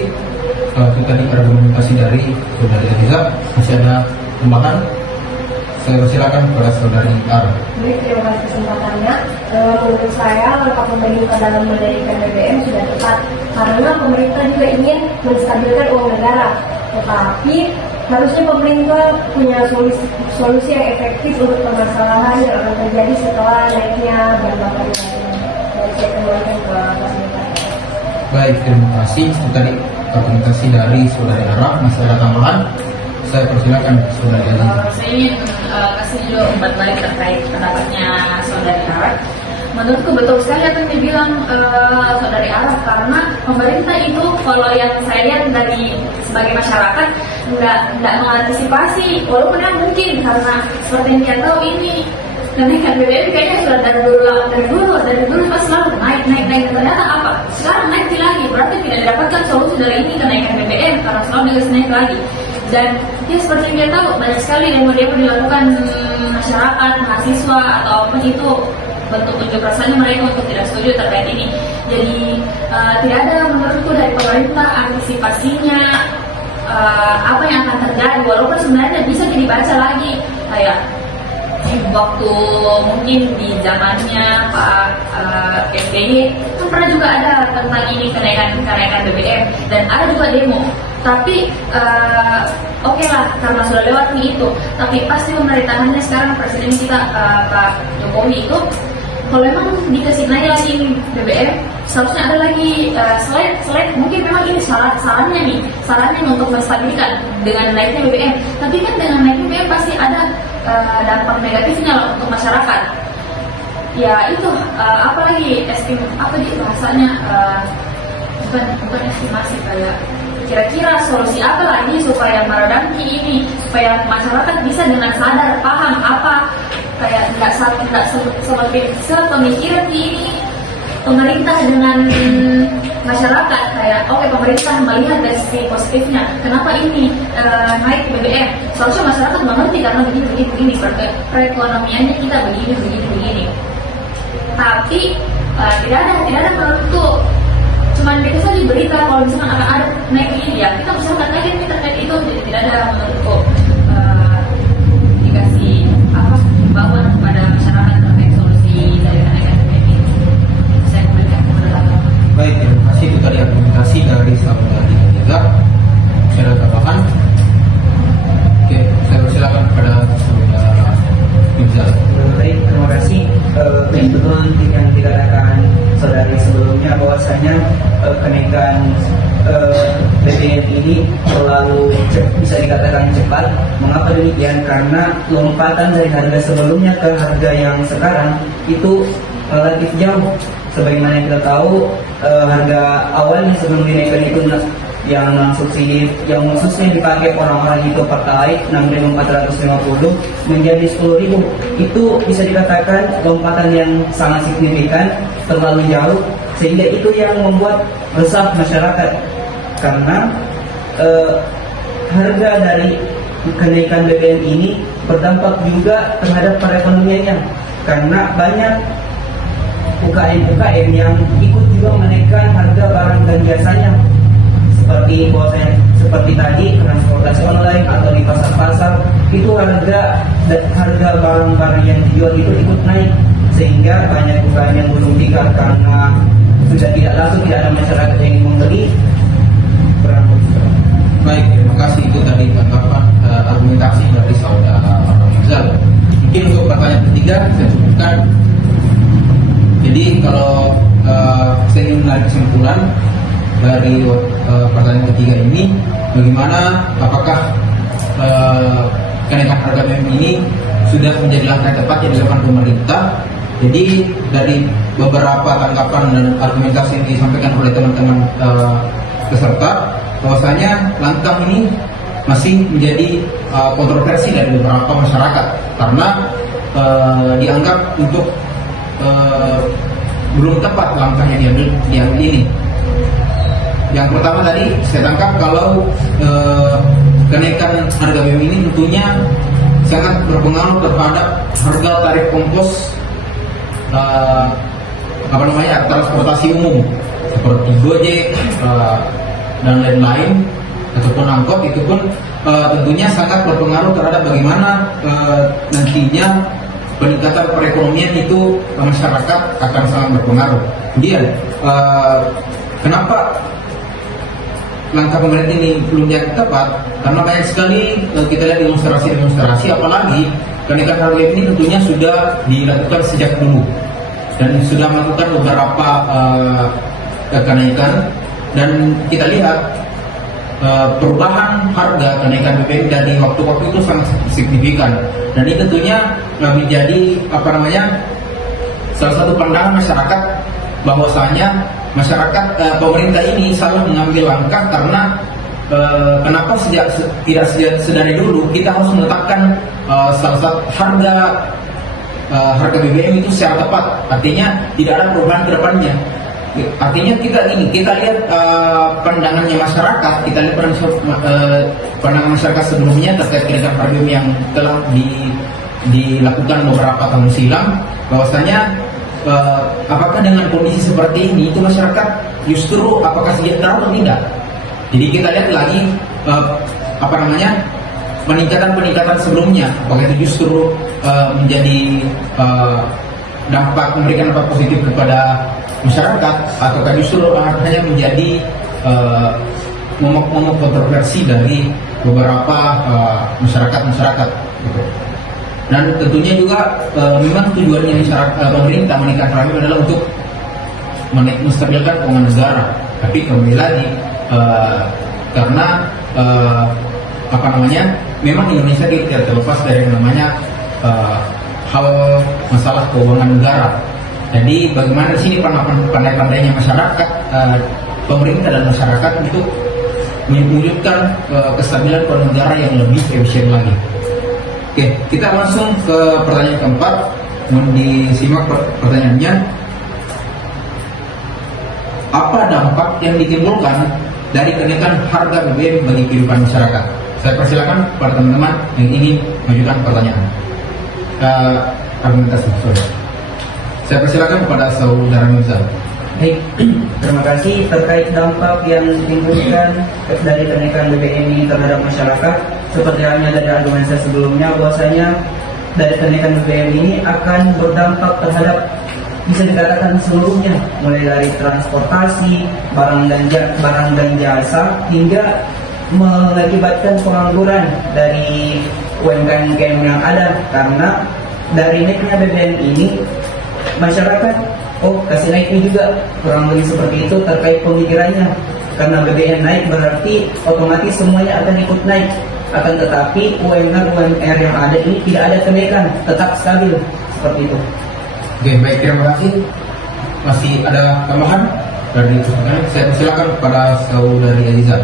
Itu tadi argumentasi dari Saudari Aziza. Masih ada tambahan? Saya persilakan kepada Saudari Ar. Baik, terima kasih kesempatannya. Menurut saya langkah pemerintah dalam mendirikan BBM sudah tepat, karena pemerintah juga ingin menstabilkan uang negara. Tetapi harusnya pemerintah punya solusi yang efektif untuk permasalahan yang akan terjadi setelah naiknya bahan bakar minyak. Dan saya kembalikan ke fasilitas. Baik, terima kasih. Itu tadi argumentasi dari Saudari Ara. Masih ada tambahan? Saya persilakan Saudari Aziza. Saya ingin kasih juga umpan balik terkait pendapatnya Saudari Ara. Menurutku betul sekali apa yang dibilang Saudari Ara, karena pemerintah itu kalau yang saya lihat dari sebagai masyarakat nggak mengantisipasi, walaupun yang mungkin karena seperti yang kita tahu ini kenaikan BBM kayaknya sudah dari dulu pas selalu naik, ternyata apa? Sekarang naik lagi, berarti tidak didapatkan solusi dari ini kenaikan BBM karena selalu naik lagi. Dan ya seperti yang kita tahu banyak sekali demo-demo dilakukan masyarakat, mahasiswa atau apapun itu bentuk unjuk rasanya mereka untuk tidak setuju terkait ini. Jadi tidak ada menurutku dari pemerintah antisipasinya apa yang akan terjadi, walaupun sebenarnya bisa dibaca lagi kayak waktu mungkin di zamannya Pak SBY kan pernah juga ada tentang ini kenaikan BBM dan ada juga demo, tapi oke lah karena sudah lewat nih itu, tapi pasti pemerintahannya sekarang presiden kita Pak Jokowi itu kalau memang dikasih naik lagi BBM seharusnya ada lagi selain mungkin memang ini sarannya untuk menstabilkan dengan naiknya BBM, tapi kan dengan naiknya BBM pasti ada dampak negatifnya loh untuk masyarakat. Ya itu apalagi bahasanya bukan estimasi, kayak kira-kira solusi apa lagi supaya meredam ini, supaya masyarakat bisa dengan sadar paham apa, kayak nggak seperti sepemikiran ini pemerintah dengan masyarakat, kayak oke, pemerintah melihat dari sisi positifnya kenapa ini naik BBM, seharusnya masyarakat mengerti karena begini perekonomiannya kita begini, tapi tidak ada menurutku, cuman kita saja berita kalau misalkan akan ada naik ini ya kita masyarakat kaget nih terkait itu, jadi tidak ada menurutku dikasih himbauan kepada masyarakat terkait solusi dari kenaikan BBM ini. Saya kembalikan kepada Baik, terima kasih. Itu tadi argumentasi dari Saudari Aziza. Saya ada tambahan. Oke, saya persilakan kepada Saudara Rizal. Baik, terima kasih. Betul yang dikatakan saudari sebelumnya bahwasanya kenaikan BBM ini bisa dikatakan cepat. Mengapa demikian? Karena lompatan dari harga sebelumnya ke harga yang sekarang itu relatif jauh. Sebagaimana yang kita tahu, harga awalnya sebelum dinaikkan itu yang subsidi yang khususnya dipakai orang-orang itu Pertalite 6.450 menjadi 10.000. Itu bisa dikatakan lompatan yang sangat signifikan, terlalu jauh, sehingga itu yang membuat resah masyarakat. Karena harga dari kenaikan BBM ini berdampak juga terhadap perekonomiannya, karena banyak UKM yang ikut juga menaikkan harga barang dan jasanya, seperti tadi transportasi online atau di pasar-pasar itu harga barang-barang yang dijual itu ikut naik, sehingga banyak UKM yang merugikan karena sudah tidak ada masyarakat yang membeli. Baik, terima kasih. Itu tadi tanggapan argumentasi dari saudara Rizal. Mungkin untuk pertanyaan ketiga saya cukupkan. Jadi kalau saya ingin menarik kesimpulan dari pertanyaan ketiga ini, bagaimana apakah kenaikan harga BBM ini sudah menjadi langkah yang tepat yang dilakukan pemerintah? Jadi dari beberapa tanggapan dan argumentasi yang disampaikan oleh teman-teman peserta, bahwasanya langkah ini masih menjadi kontroversi dari beberapa masyarakat karena dianggap untuk belum tepat langkah yang diambil ini. Yang pertama tadi saya tangkap kalau kenaikan harga BBM ini tentunya sangat berpengaruh terhadap harga tarif ongkos transportasi umum seperti Gojek dan lain-lain ataupun angkot. Itu pun tentunya sangat berpengaruh terhadap bagaimana nantinya peningkatan perekonomian itu masyarakat akan sangat berpengaruh. Kemudian kenapa langkah pemerintah ini belum tepat? Karena banyak sekali kita lihat demonstrasi, apalagi kenaikan harga ini tentunya sudah dilakukan sejak dulu dan sudah melakukan beberapa kenaikan, dan kita lihat perubahan harga kenaikan BBM dari waktu-waktu itu sangat signifikan, dan ini tentunya menjadi salah satu pandangan masyarakat bahwasanya pemerintah ini salah mengambil langkah karena kenapa tidak sedari dulu kita harus menetapkan salah satu harga BBM itu secara tepat, artinya tidak ada perubahan ke depannya. Artinya kita lihat pandangannya masyarakat, kita lihat pandangan masyarakat sebelumnya terkait kenaikan harga BBM yang telah dilakukan beberapa tahun silam, bahwasanya apakah dengan kondisi seperti ini itu masyarakat justru apakah sejahtera atau tidak. Jadi kita lihat lagi peningkatan sebelumnya, apakah itu justru menjadi memberikan dampak positif kepada masyarakat, ataukah justru hanya menjadi momok-momok kontroversi dari beberapa masyarakat gitu. Dan tentunya juga memang tujuannya pemerintah menaikkan harga adalah untuk menstabilkan keuangan negara. Tapi kembali lagi karena memang Indonesia tidak terlepas dari yang namanya hal masalah keuangan negara. Jadi bagaimana di sini pandai-pandainya masyarakat, pemerintah dan masyarakat untuk mewujudkan kestabilan keuangan negara yang lebih efisien lagi. Oke, kita langsung ke pertanyaan keempat. Mohon disimak pertanyaannya. Apa dampak yang ditimbulkan dari kenaikan harga BBM bagi kehidupan masyarakat? Saya persilakan kepada teman-teman yang ingin mengajukan pertanyaan. Argumentasi, saya persilakan kepada saudara Rizal. Baik, terima kasih. Terkait dampak yang ditimbulkan dari kenaikan BBM ini terhadap masyarakat, seperti halnya dari argumentasi sebelumnya, bahwasanya dari kenaikan BBM ini akan berdampak terhadap, bisa dikatakan seluruhnya, mulai dari transportasi, barang dan jasa, hingga mengakibatkan pengangguran dari UMKM yang ada. Karena dari naiknya BBM ini, masyarakat kasih naiknya juga, kurang lebih seperti itu terkait pemikirannya. Karena BBM naik berarti otomatis semuanya akan ikut naik. Akan tetapi UMR yang ada ini tidak ada kenaikan, tetap stabil seperti itu. Oke, baik, terima kasih. Masih ada tambahan dari saya persilakan kepada saudari Aziza.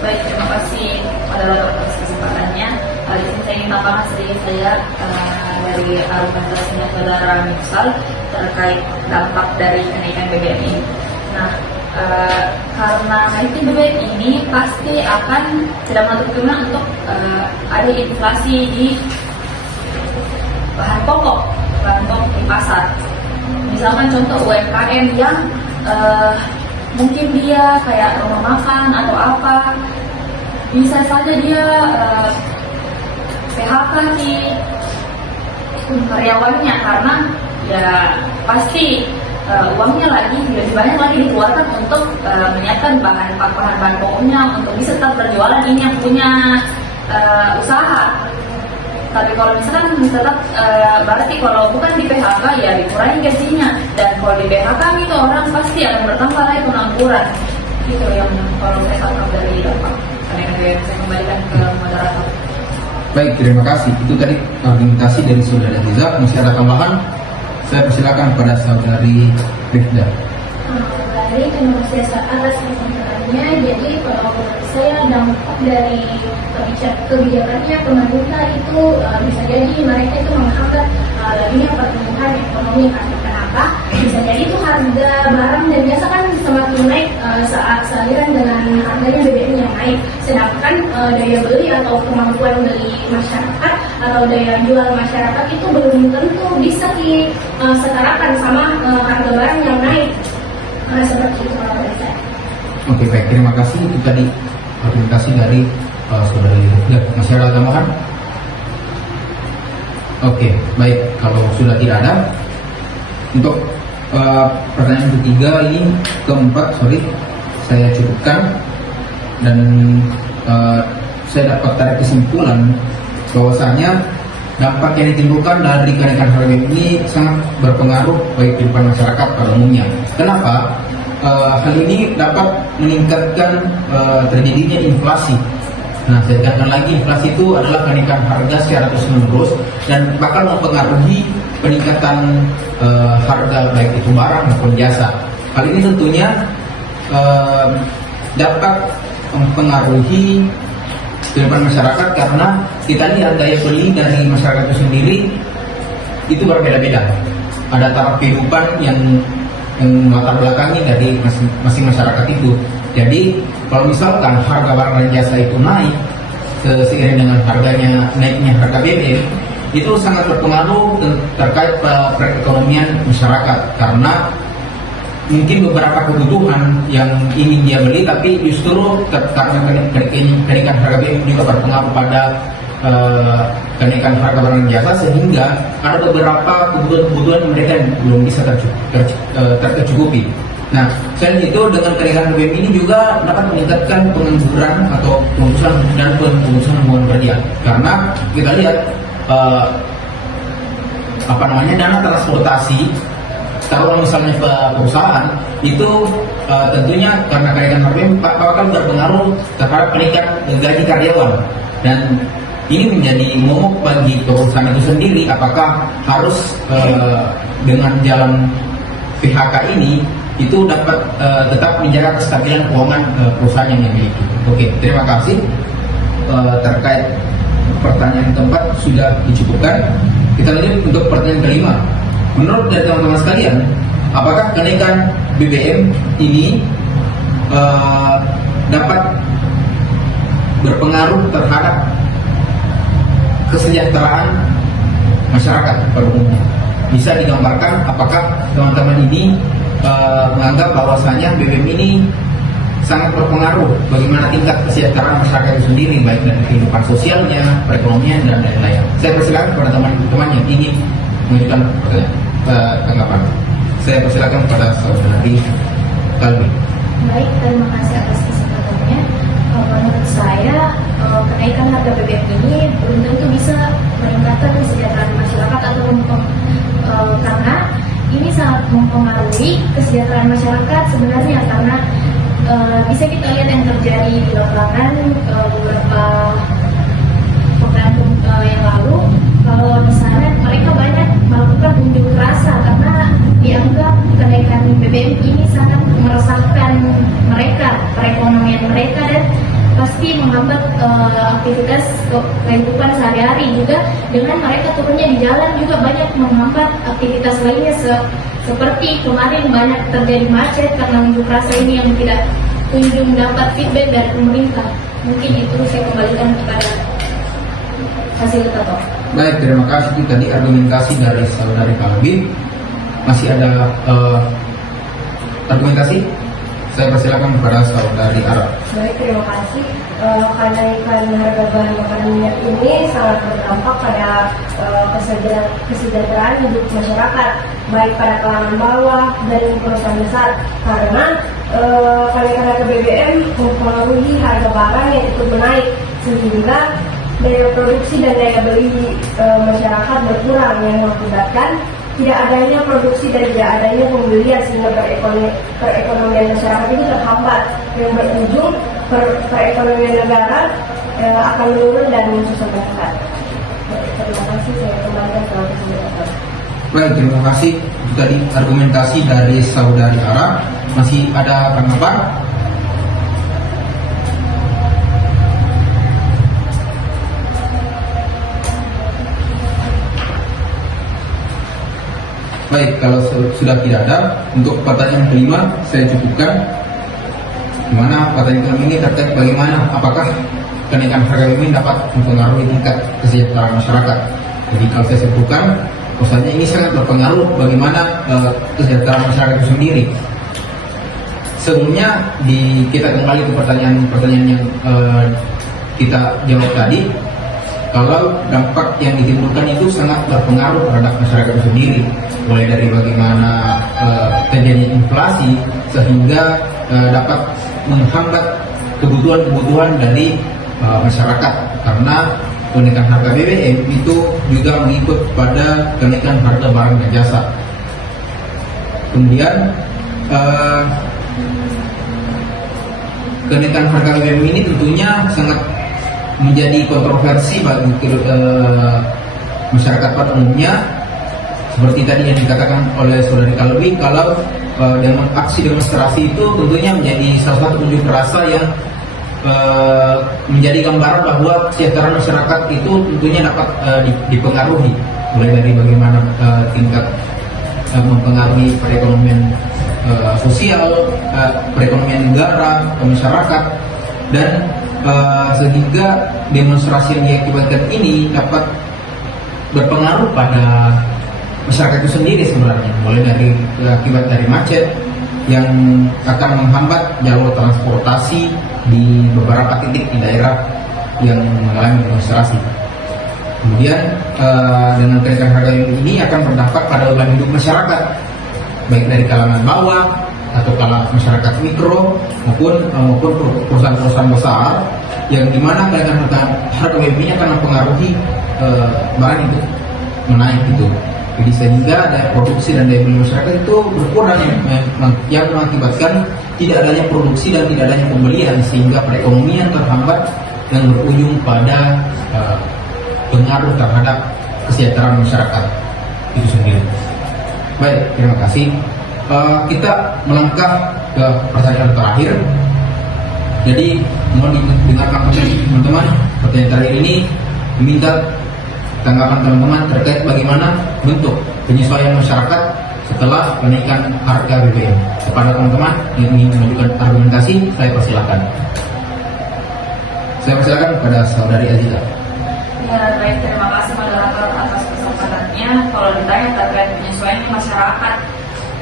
Baik, terima kasih pada atas kesempatannya. Kali ini saya ingin tambahkan sedikit saya dari argumentasinya saudara Mifsal terkait dampak dari kenaikan BBM ini. Nah, karena naiknya BBM ini pasti akan tidak menutup kemungkinan untuk ada inflasi di bahan pokok di pasar. Misalkan contoh UMKM yang mungkin dia kayak rumah makan atau apa, bisa saja dia PHK di karyawannya karena ya pasti uangnya lagi lebih banyak lagi dikeluarkan untuk menyiapkan bahan pokoknya untuk bisa tetap berjualan. Ini yang punya usaha. Tapi kalau misalkan tetap berarti kalau bukan di PHK ya dikurangi gajinya, dan kalau di PHK itu orang pasti akan bertambah lagi pengangguran. Itu yang kalau saya tangkap dari dampak kenaikan BBM. Saya kembalikan ke moderator. Baik, terima kasih. Itu tadi argumentasi dari saudara Aziza. Masih ada tambahan? Saya persilakan pada saudari Rifda. Dari terima kasih atas kesempatannya. Jadi kalau menurut saya dampak dari kebijakannya pemerintah itu bisa jadi mereka itu menghambat laginya pertumbuhan ekonomi. Karena kenapa? Bisa jadi itu harga barang dan jasa kan semakin naik saat seiring dengan harganya BBM yang naik. Sedangkan daya beli atau kemampuan beli masyarakat atau daya jual masyarakat itu belum tentu bisa disetarakan sama harga barang yang naik. Seperti itu kalau dari saya. Oke, baik, terima kasih. Itu tadi argumentasi dari saudara Rifda. Masih ada tambahan? Oke, baik. Kalau sudah tidak ada, untuk pertanyaan ketiga ini keempat, saya cukupkan, dan saya dapat tarik kesimpulan bahwasanya dampak yang ditimbulkan dari kenaikan harga ini sangat berpengaruh bagi kehidupan masyarakat pada umumnya. Kenapa? Hal ini dapat meningkatkan terjadinya inflasi. Nah, saya katakan lagi, inflasi itu adalah kenaikan harga secara terus-menerus dan bakal mempengaruhi peningkatan harga baik itu barang maupun jasa. Hal ini tentunya dapat mempengaruhi kehidupan masyarakat karena kita lihat daya beli dari masyarakat itu sendiri itu berbeda-beda. Ada taraf kehidupan yang melatar belakangi dari masing masyarakat itu. Jadi kalau misalkan harga barang dan jasa itu naik seiring dengan naiknya harga BBM, itu sangat berpengaruh terkait perekonomian masyarakat karena mungkin beberapa kebutuhan yang ingin dia beli tapi justru karena kenaikan harga BBM juga berpengaruh pada kenaikan harga barang dan jasa, sehingga ada beberapa kebutuhan mereka yang belum bisa tercukupi. Nah, selain itu dengan kenaikan BBM ini juga dapat meningkatkan pengangguran atau pemutusan hubungan kerja, karena kita lihat dana transportasi. Kalau misalnya perusahaan itu tentunya karena kenaikan harga bakal berpengaruh terhadap kenaikan gaji karyawan, dan ini menjadi momok bagi perusahaan itu sendiri apakah harus dengan jalan PHK ini itu dapat tetap menjaga kestabilan keuangan perusahaan yang dimiliki. Oke, terima kasih. Terkait pertanyaan keempat sudah dicukupkan. Kita lanjut untuk pertanyaan kelima. Menurut dari teman-teman sekalian, apakah kenaikan BBM ini dapat berpengaruh terhadap kesejahteraan masyarakat pada umumnya? Bisa digambarkan apakah teman-teman ini menganggap bahwasanya BBM ini sangat berpengaruh bagaimana tingkat kesejahteraan masyarakat itu sendiri, baik dari kehidupan sosialnya, perekonomian, dan lain-lain. Saya persilakan kepada teman-teman yang ingin menunjukkan tanggapan. Saya persilakan kepada saudari Kalbi. Baik, terima kasih atas kesempatannya. Menurut saya, kenaikan harga BBM ini belum tentu bisa meningkatkan kesejahteraan masyarakat atau karena ini sangat mempengaruhi kesejahteraan masyarakat sebenarnya, karena bisa kita lihat yang terjadi di lapangan beberapa pekan yang lalu. Kalau di sana mereka banyak melakukan unjuk rasa karena dianggap kenaikan BBM ini sangat meresahkan mereka, perekonomian mereka, dan pasti menghambat aktivitas kehidupan sehari-hari. Juga dengan mereka turunnya di jalan juga banyak menghambat aktivitas lainnya seperti kemarin banyak terjadi macet karena unjuk rasa ini yang tidak kunjung dapat feedback dari pemerintah. Mungkin itu saya kembalikan kepada fasilitator. Baik, terima kasih. Itu tadi argumentasi dari saudari Kalbi. Masih ada argumentasi? Saya persilakan kepada saudari Ara. Baik, terima kasih. Kenaikan harga bahan makanan minyak ini sangat berdampak pada kesejahteraan hidup masyarakat, baik pada kalangan bawah dan perusahaan besar, karena kenaikan harga BBM mempengaruhi harga barang yang ikut menaik, sehingga daya produksi dan daya beli masyarakat berkurang, yang mengakibatkan tidak adanya produksi dan tidak adanya pembelian, sehingga perekonomian masyarakat itu terhambat, yang berujung perekonomian negara akan menurun dan susah bergerak. Terima kasih, saya kembalikan ke fasilitator. Baik, terima kasih. Itu tadi argumentasi dari saudari Ara. Masih ada tanggapan? Baik, kalau sudah tidak ada, untuk pertanyaan kelima saya cukupkan. Di mana pertanyaan kelima ini terkait bagaimana apakah kenaikan harga BBM dapat mempengaruhi tingkat kesejahteraan masyarakat. Jadi kalau saya sebutkan, maksudnya ini sangat berpengaruh bagaimana kesejahteraan masyarakat itu sendiri. Sebelumnya kita kembali ke pertanyaan yang kita jawab tadi. Kalau dampak yang ditimbulkan itu sangat berpengaruh terhadap masyarakat itu sendiri, mulai dari bagaimana terjadinya inflasi sehingga dapat menghambat kebutuhan dari masyarakat, karena kenaikan harga BBM itu juga mengikut pada kenaikan harga barang dan jasa. Kemudian kenaikan harga BBM ini tentunya sangat menjadi kontroversi bagi masyarakat pada umumnya, seperti tadi yang dikatakan oleh saudari Kalbi, kalau aksi demonstrasi itu tentunya menjadi salah satu unjuk rasa yang menjadi gambaran bahwa kesejahteraan masyarakat itu tentunya dapat dipengaruhi, mulai dari bagaimana tingkat mempengaruhi perekonomian sosial, perekonomian negara, masyarakat, dan sehingga demonstrasi yang diakibatkan ini dapat berpengaruh pada masyarakat itu sendiri sebenarnya, mulai dari akibat dari macet yang akan menghambat jalur transportasi di beberapa titik di daerah yang mengalami demonstrasi. Kemudian dengan kenaikan harga ini akan berdampak pada beban hidup masyarakat, baik dari kalangan bawah atau kalangan masyarakat mikro maupun perusahaan-perusahaan besar, yang dimana kenaikan harga BBM ini akan mempengaruhi barang itu menaik gitu. Jadi sehingga daya produksi dan daya beli masyarakat itu berkurang, yang mengakibatkan tidak adanya produksi dan tidak adanya pembelian, sehingga perekonomian terhambat yang berujung pada pengaruh terhadap kesejahteraan masyarakat itu sendiri. Baik, terima kasih. Kita melangkah ke pertanyaan terakhir. Jadi mohon didengarkan teman-teman. Pertanyaan terakhir ini meminta tanggapan teman-teman terkait bagaimana bentuk penyesuaian masyarakat setelah kenaikan harga BBM. Kepada teman-teman yang ingin mengajukan argumentasi, saya persilakan. Saya persilakan kepada saudari Aziza. Ya, baik, terima kasih moderator atas kesempatannya. Kalau ditanya terkait penyesuaian masyarakat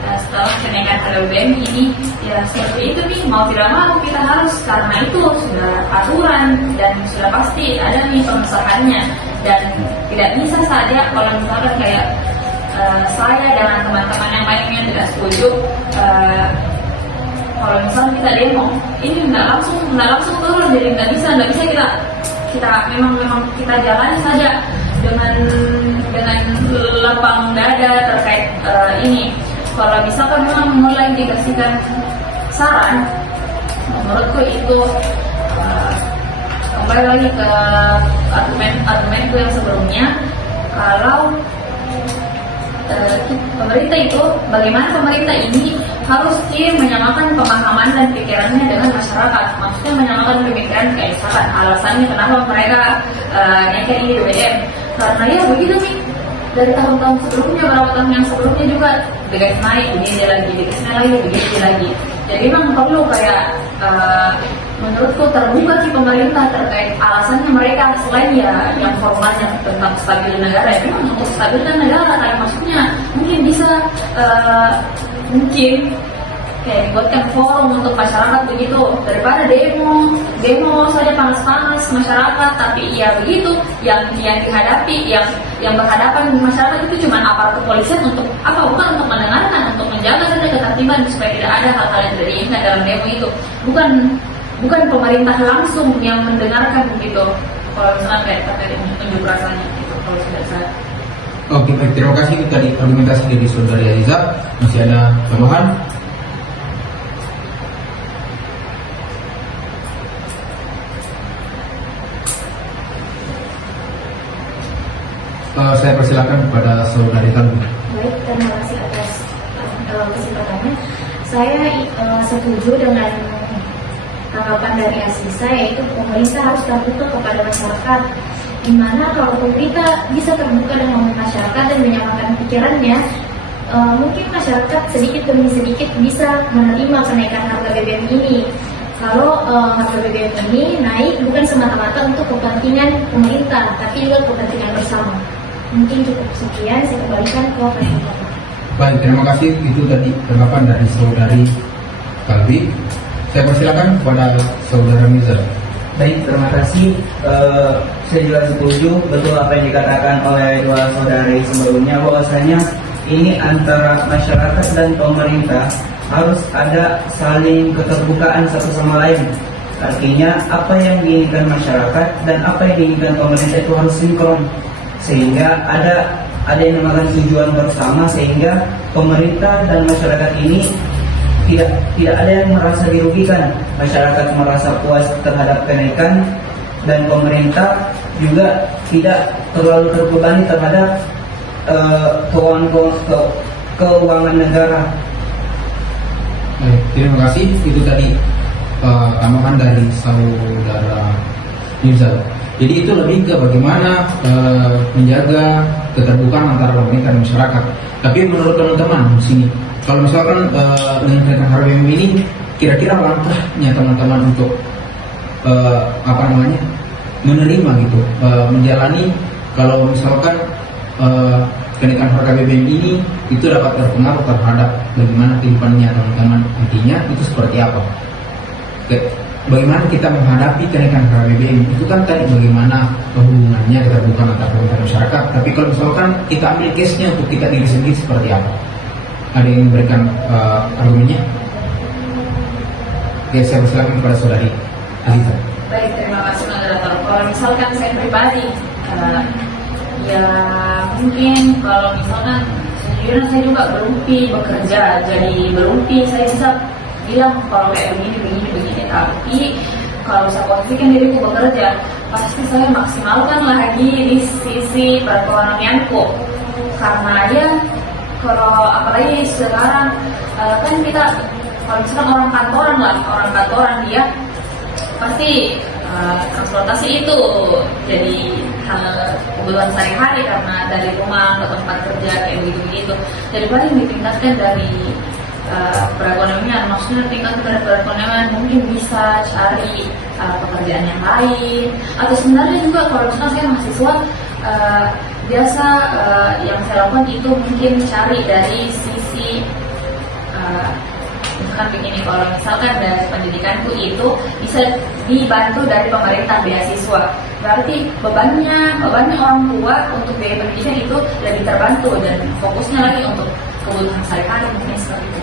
setelah kenaikan harga BBM ini, ya seperti itu nih, mau tidak mau kita harus, karena itu sudah aturan dan sudah pasti ada nih pengesahannya, dan tidak bisa saja kalau misalkan kayak saya dengan teman-teman yang lainnya tidak setuju. Kalau misalnya kita demo, ini nggak langsung turun, jadi nggak bisa kita memang kita jalani saja dengan lapang dada terkait ini. Kalau misalkan memang mulai dikasihkan saran, menurutku itu kembali lagi ke argumenku yang sebelumnya, kalau pemerintah itu, bagaimana pemerintah ini harus menyamakan pemahaman dan pikirannya dengan masyarakat. Maksudnya menyamakan pemikiran, kayak misalkan alasannya kenapa mereka naikkan ini BBM, karena ya begitu nih, dari tahun-tahun sebelumnya, beberapa tahun yang sebelumnya juga digas naik, begini lagi, digasnya lagi, begini lagi. Jadi memang perlu kayak menurutku terbuka sih pemerintah terkait alasannya mereka, selain ya yang formalnya tentang stabilitas negara. Ya memang untuk stabilitas negara, kayak maksudnya mungkin bisa mungkin kayak buatkan forum untuk masyarakat begitu, daripada demo saja panas-panas masyarakat, tapi ya begitu yang dihadapi, yang berhadapan dengan masyarakat itu cuma aparat kepolisian. Untuk apa? Bukan untuk mendengarkan, untuk menjaga saja ketertiban supaya tidak ada hal-hal yang tidak diinginkan dalam demo itu. Bukan pemerintah langsung yang mendengarkan begitu. Kalau misalnya kayak terkait unjuk rasanya gitu, kalau tidak salah. Oke, baik, terima kasih. Itu tadi argumentasi dari Saudari Aliza. Masih ada tambahan? Saya persilakan kepada Saudari Talbu. Baik, terima kasih atas kesempatannya. Saya setuju dengan tanggapan dari Asisa, yaitu pemerintah harus terbuka kepada masyarakat. Dimana kalau pemerintah bisa terbuka dengan masyarakat dan menyamakan pikirannya, mungkin masyarakat sedikit demi sedikit bisa menerima kenaikan harga BBM ini. Kalau harga BBM ini naik bukan semata-mata untuk kepentingan pemerintah, tapi juga kepentingan bersama. Mungkin cukup sekian, saya kembalikan ke Pak. Baik, terima kasih. Itu tadi tanggapan dari Saudari Kalbi. Saya persilakan kepada Saudara Miza. Baik, terima kasih. Saya juga setuju betul apa yang dikatakan oleh dua saudari sebelumnya, bahwasanya ini antara masyarakat dan pemerintah harus ada saling keterbukaan satu sama lain. Artinya apa yang diinginkan masyarakat dan apa yang diinginkan pemerintah itu harus sinkron, sehingga ada yang namanya tujuan bersama, sehingga pemerintah dan masyarakat ini tidak ada yang merasa dirugikan. Masyarakat merasa puas terhadap kenaikan dan pemerintah juga tidak terlalu terbebani terhadap keuangan negara. Baik, terima kasih. Itu tadi tambahan dari Saudara Mirza. Jadi itu lebih ke bagaimana menjaga keterbukaan antara pemerintah dan masyarakat. Tapi menurut teman-teman di sini, kalau misalkan dengan kenaikan harga BBM ini, kira-kira langkahnya teman-teman untuk menerima gitu, menjalani kalau misalkan kenaikan harga BBM ini itu dapat berpengaruh terhadap bagaimana kehidupannya teman-teman, intinya itu seperti apa? Bagaimana kita menghadapi kenaikan harga BBM itu kan tadi bagaimana hubungannya keterbukaan antara pemerintah dan masyarakat. Tapi kalau misalkan kita ambil case-nya untuk kita diri sendiri seperti apa? Ada yang memberikan argumennya? Oke, saya persilakan kepada Saudari Aliza. Baik, terima kasih moderator. Kalau misalkan saya pribadi, ya mungkin kalau misalkan sejujurnya saya juga berumpi bekerja, jadi berumpi saya bisa bilang kalau kayak begini. Tapi kalau saya posisikan diriku bekerja, pasti saya maksimalkan lagi di sisi perekonomianku. Karena ya kalau apalagi sekarang kan kita kalau misalkan orang kantoran dia pasti transportasi itu jadi hal kebutuhan sehari-hari, karena dari rumah ke tempat kerja kayak begitu. Jadi paling ditingkatkan dari perekonomian, maksudnya tingkat perekonomian mungkin bisa cari pekerjaan yang lain, atau sebenarnya juga kalau misalnya saya mahasiswa biasa yang saya lakukan itu mungkin cari dari sisi misalkan begini, kalau misalkan dari pendidikanku itu bisa dibantu dari pemerintah beasiswa, berarti bebannya orang tua untuk biaya pendidikan itu lebih terbantu dan fokusnya lagi untuk kebutuhan sehari-hari, mungkin seperti itu.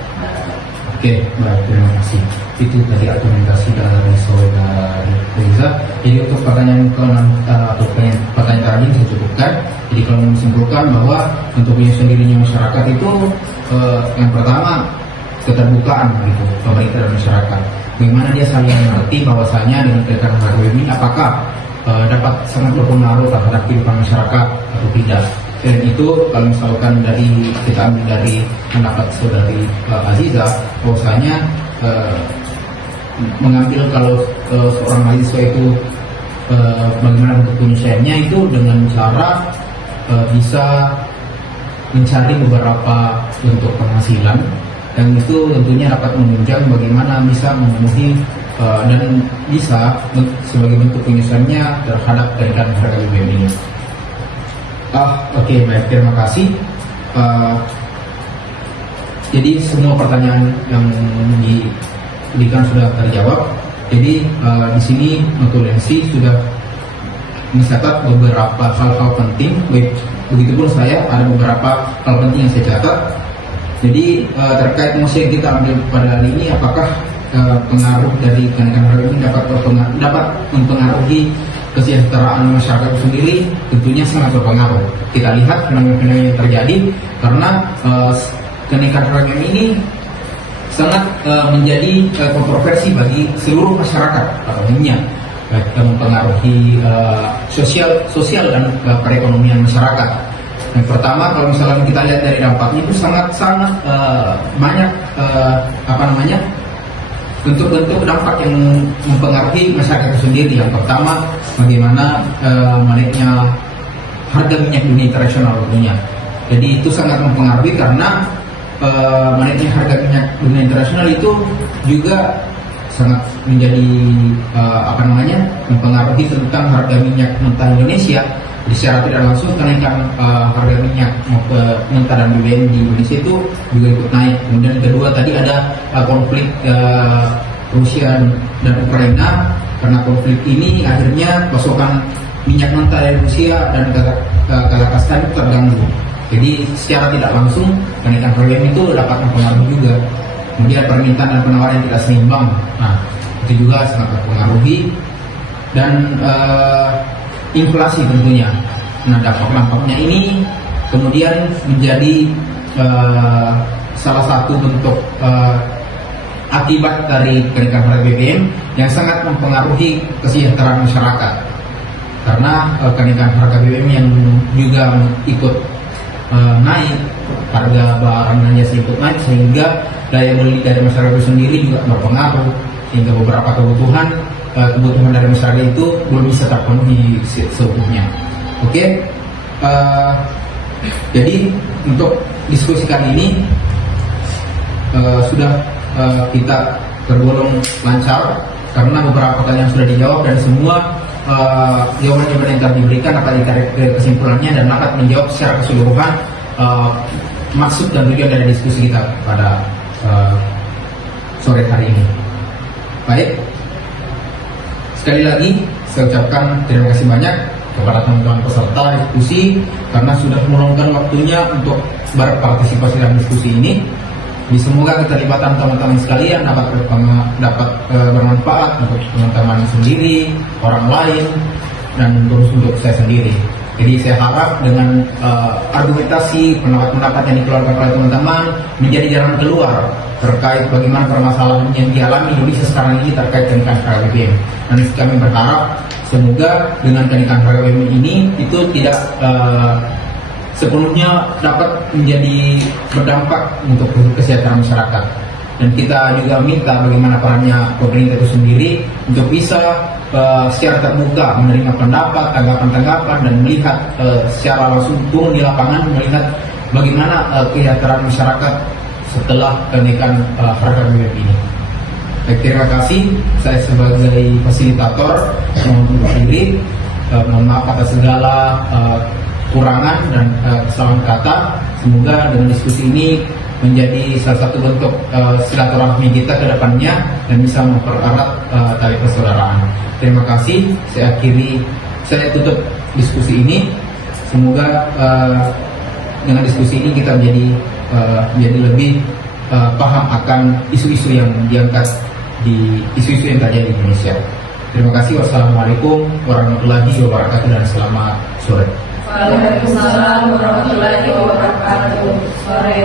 Oke, baik, terima kasih. Itu tadi argumentasi dari Saudari Aliza. Jadi untuk pertanyaan atau pertanyaan tadi saya cukupkan. Jadi kalau menyimpulkan bahwa untuk sendirinya masyarakat itu yang pertama keterbukaan gitu, pemerintah dan masyarakat. bagaimana dia saling mengerti bahwasanya dengan kenaikan harga BBM ini apakah dapat sangat berpengaruh terhadap kehidupan masyarakat atau tidak. Dan itu kalau misalkan kita ambil dari pendapat saudari Aziza, bahwasanya mengambil kalau seorang mahasiswa itu bagaimana bentuk penyelesaiannya itu dengan cara bisa mencari beberapa bentuk penghasilan, dan itu tentunya dapat menunjang bagaimana bisa memenuhi dan bisa sebagai bentuk penyelesaiannya terhadap kenaikan harga BBM ini. Oke, baik, terima kasih. Jadi semua pertanyaan yang diberikan sudah terjawab. Jadi di sini untuk Lensi sudah mencatat beberapa hal-hal penting. Begitupun saya ada beberapa hal penting yang saya catat. Jadi terkait mosi yang kita ambil pada hari ini, apakah pengaruh dari kenaikan harga ini dapat mempengaruhi kesejahteraan masyarakat sendiri? Tentunya sangat berpengaruh. Kita lihat fenomena yang terjadi karena kenaikan harga ini sangat menjadi kontroversi bagi seluruh masyarakat pada umumnya, baik mempengaruhi sosial dan perekonomian masyarakat. Yang pertama, kalau misalnya kita lihat dari dampaknya itu sangat banyak bentuk-bentuk dampak yang mempengaruhi masyarakat itu sendiri. Yang pertama, bagaimana naiknya harga minyak dunia internasional tentunya. Jadi itu sangat mempengaruhi karena naiknya harga minyak dunia internasional itu juga sangat menjadi mempengaruhi tentang harga minyak mentah Indonesia. Jadi secara tidak langsung kenaikan harga minyak mentah dan BBM di Indonesia itu juga ikut naik. Kemudian kedua tadi ada konflik Rusia dan Ukraina. Karena konflik ini akhirnya pasokan minyak mentah dari Rusia dan Kazakhstan itu terganggu. Jadi secara tidak langsung kenaikan BBM itu dapat mempengaruhi juga. Kemudian permintaan dan penawaran yang tidak seimbang, nah itu juga sangat mempengaruhi. Dan inflasi tentunya. Nah, dampak-dampaknya ini kemudian menjadi salah satu bentuk akibat dari kenaikan harga BBM yang sangat mempengaruhi kesejahteraan masyarakat. Karena kenaikan harga BBM yang juga ikut naik, harga barang dan jasa ikut naik, sehingga daya beli dari masyarakat itu sendiri juga berpengaruh, sehingga beberapa kebutuhan dari masyarakat itu belum bisa terpenuhi seutuhnya. Oke, jadi untuk diskusi kali ini sudah kita tergolong lancar karena beberapa pertanyaan sudah dijawab dan semua jawaban-jawaban yang telah diberikan dapat ditarik kesimpulannya dan dapat menjawab secara keseluruhan maksud dan tujuan dari diskusi kita pada sore hari ini. Baik. Sekali lagi, saya ucapkan terima kasih banyak kepada teman-teman peserta diskusi karena sudah meluangkan waktunya untuk berpartisipasi dalam diskusi ini. Semoga keterlibatan teman-teman sekalian dapat bermanfaat untuk teman-teman sendiri, orang lain, dan terus untuk saya sendiri. Jadi saya harap dengan argumentasi pendapat-pendapat yang dikeluarkan oleh teman-teman menjadi jalan keluar terkait bagaimana permasalahan yang dialami Indonesia sekarang ini terkait kenaikan harga BBM. Dan kami berharap semoga dengan kenaikan harga BBM ini itu tidak sepenuhnya dapat menjadi berdampak untuk kesejahteraan masyarakat. Dan kita juga minta bagaimana perannya pemerintah itu sendiri untuk bisa secara terbuka menerima pendapat, tanggapan-tanggapan dan melihat secara langsung turun di lapangan melihat bagaimana kesejahteraan masyarakat setelah kenaikan harga BBM ini. Baik, terima kasih. Saya sebagai fasilitator mohon undur diri. Mohon maaf atas segala kurangan dan kesalahan kata. Semoga dengan diskusi ini menjadi salah satu bentuk silaturahmi kita ke depannya dan bisa mempererat tali persaudaraan. Terima kasih. Saya tutup diskusi ini. Semoga dengan diskusi ini kita menjadi lebih paham akan isu-isu yang diangkat di isu-isu yang terjadi di Indonesia. Terima kasih. Wassalamualaikum warahmatullahi wabarakatuh dan selamat sore. Waalaikumsalam warahmatullahi wabarakatuh. Sore.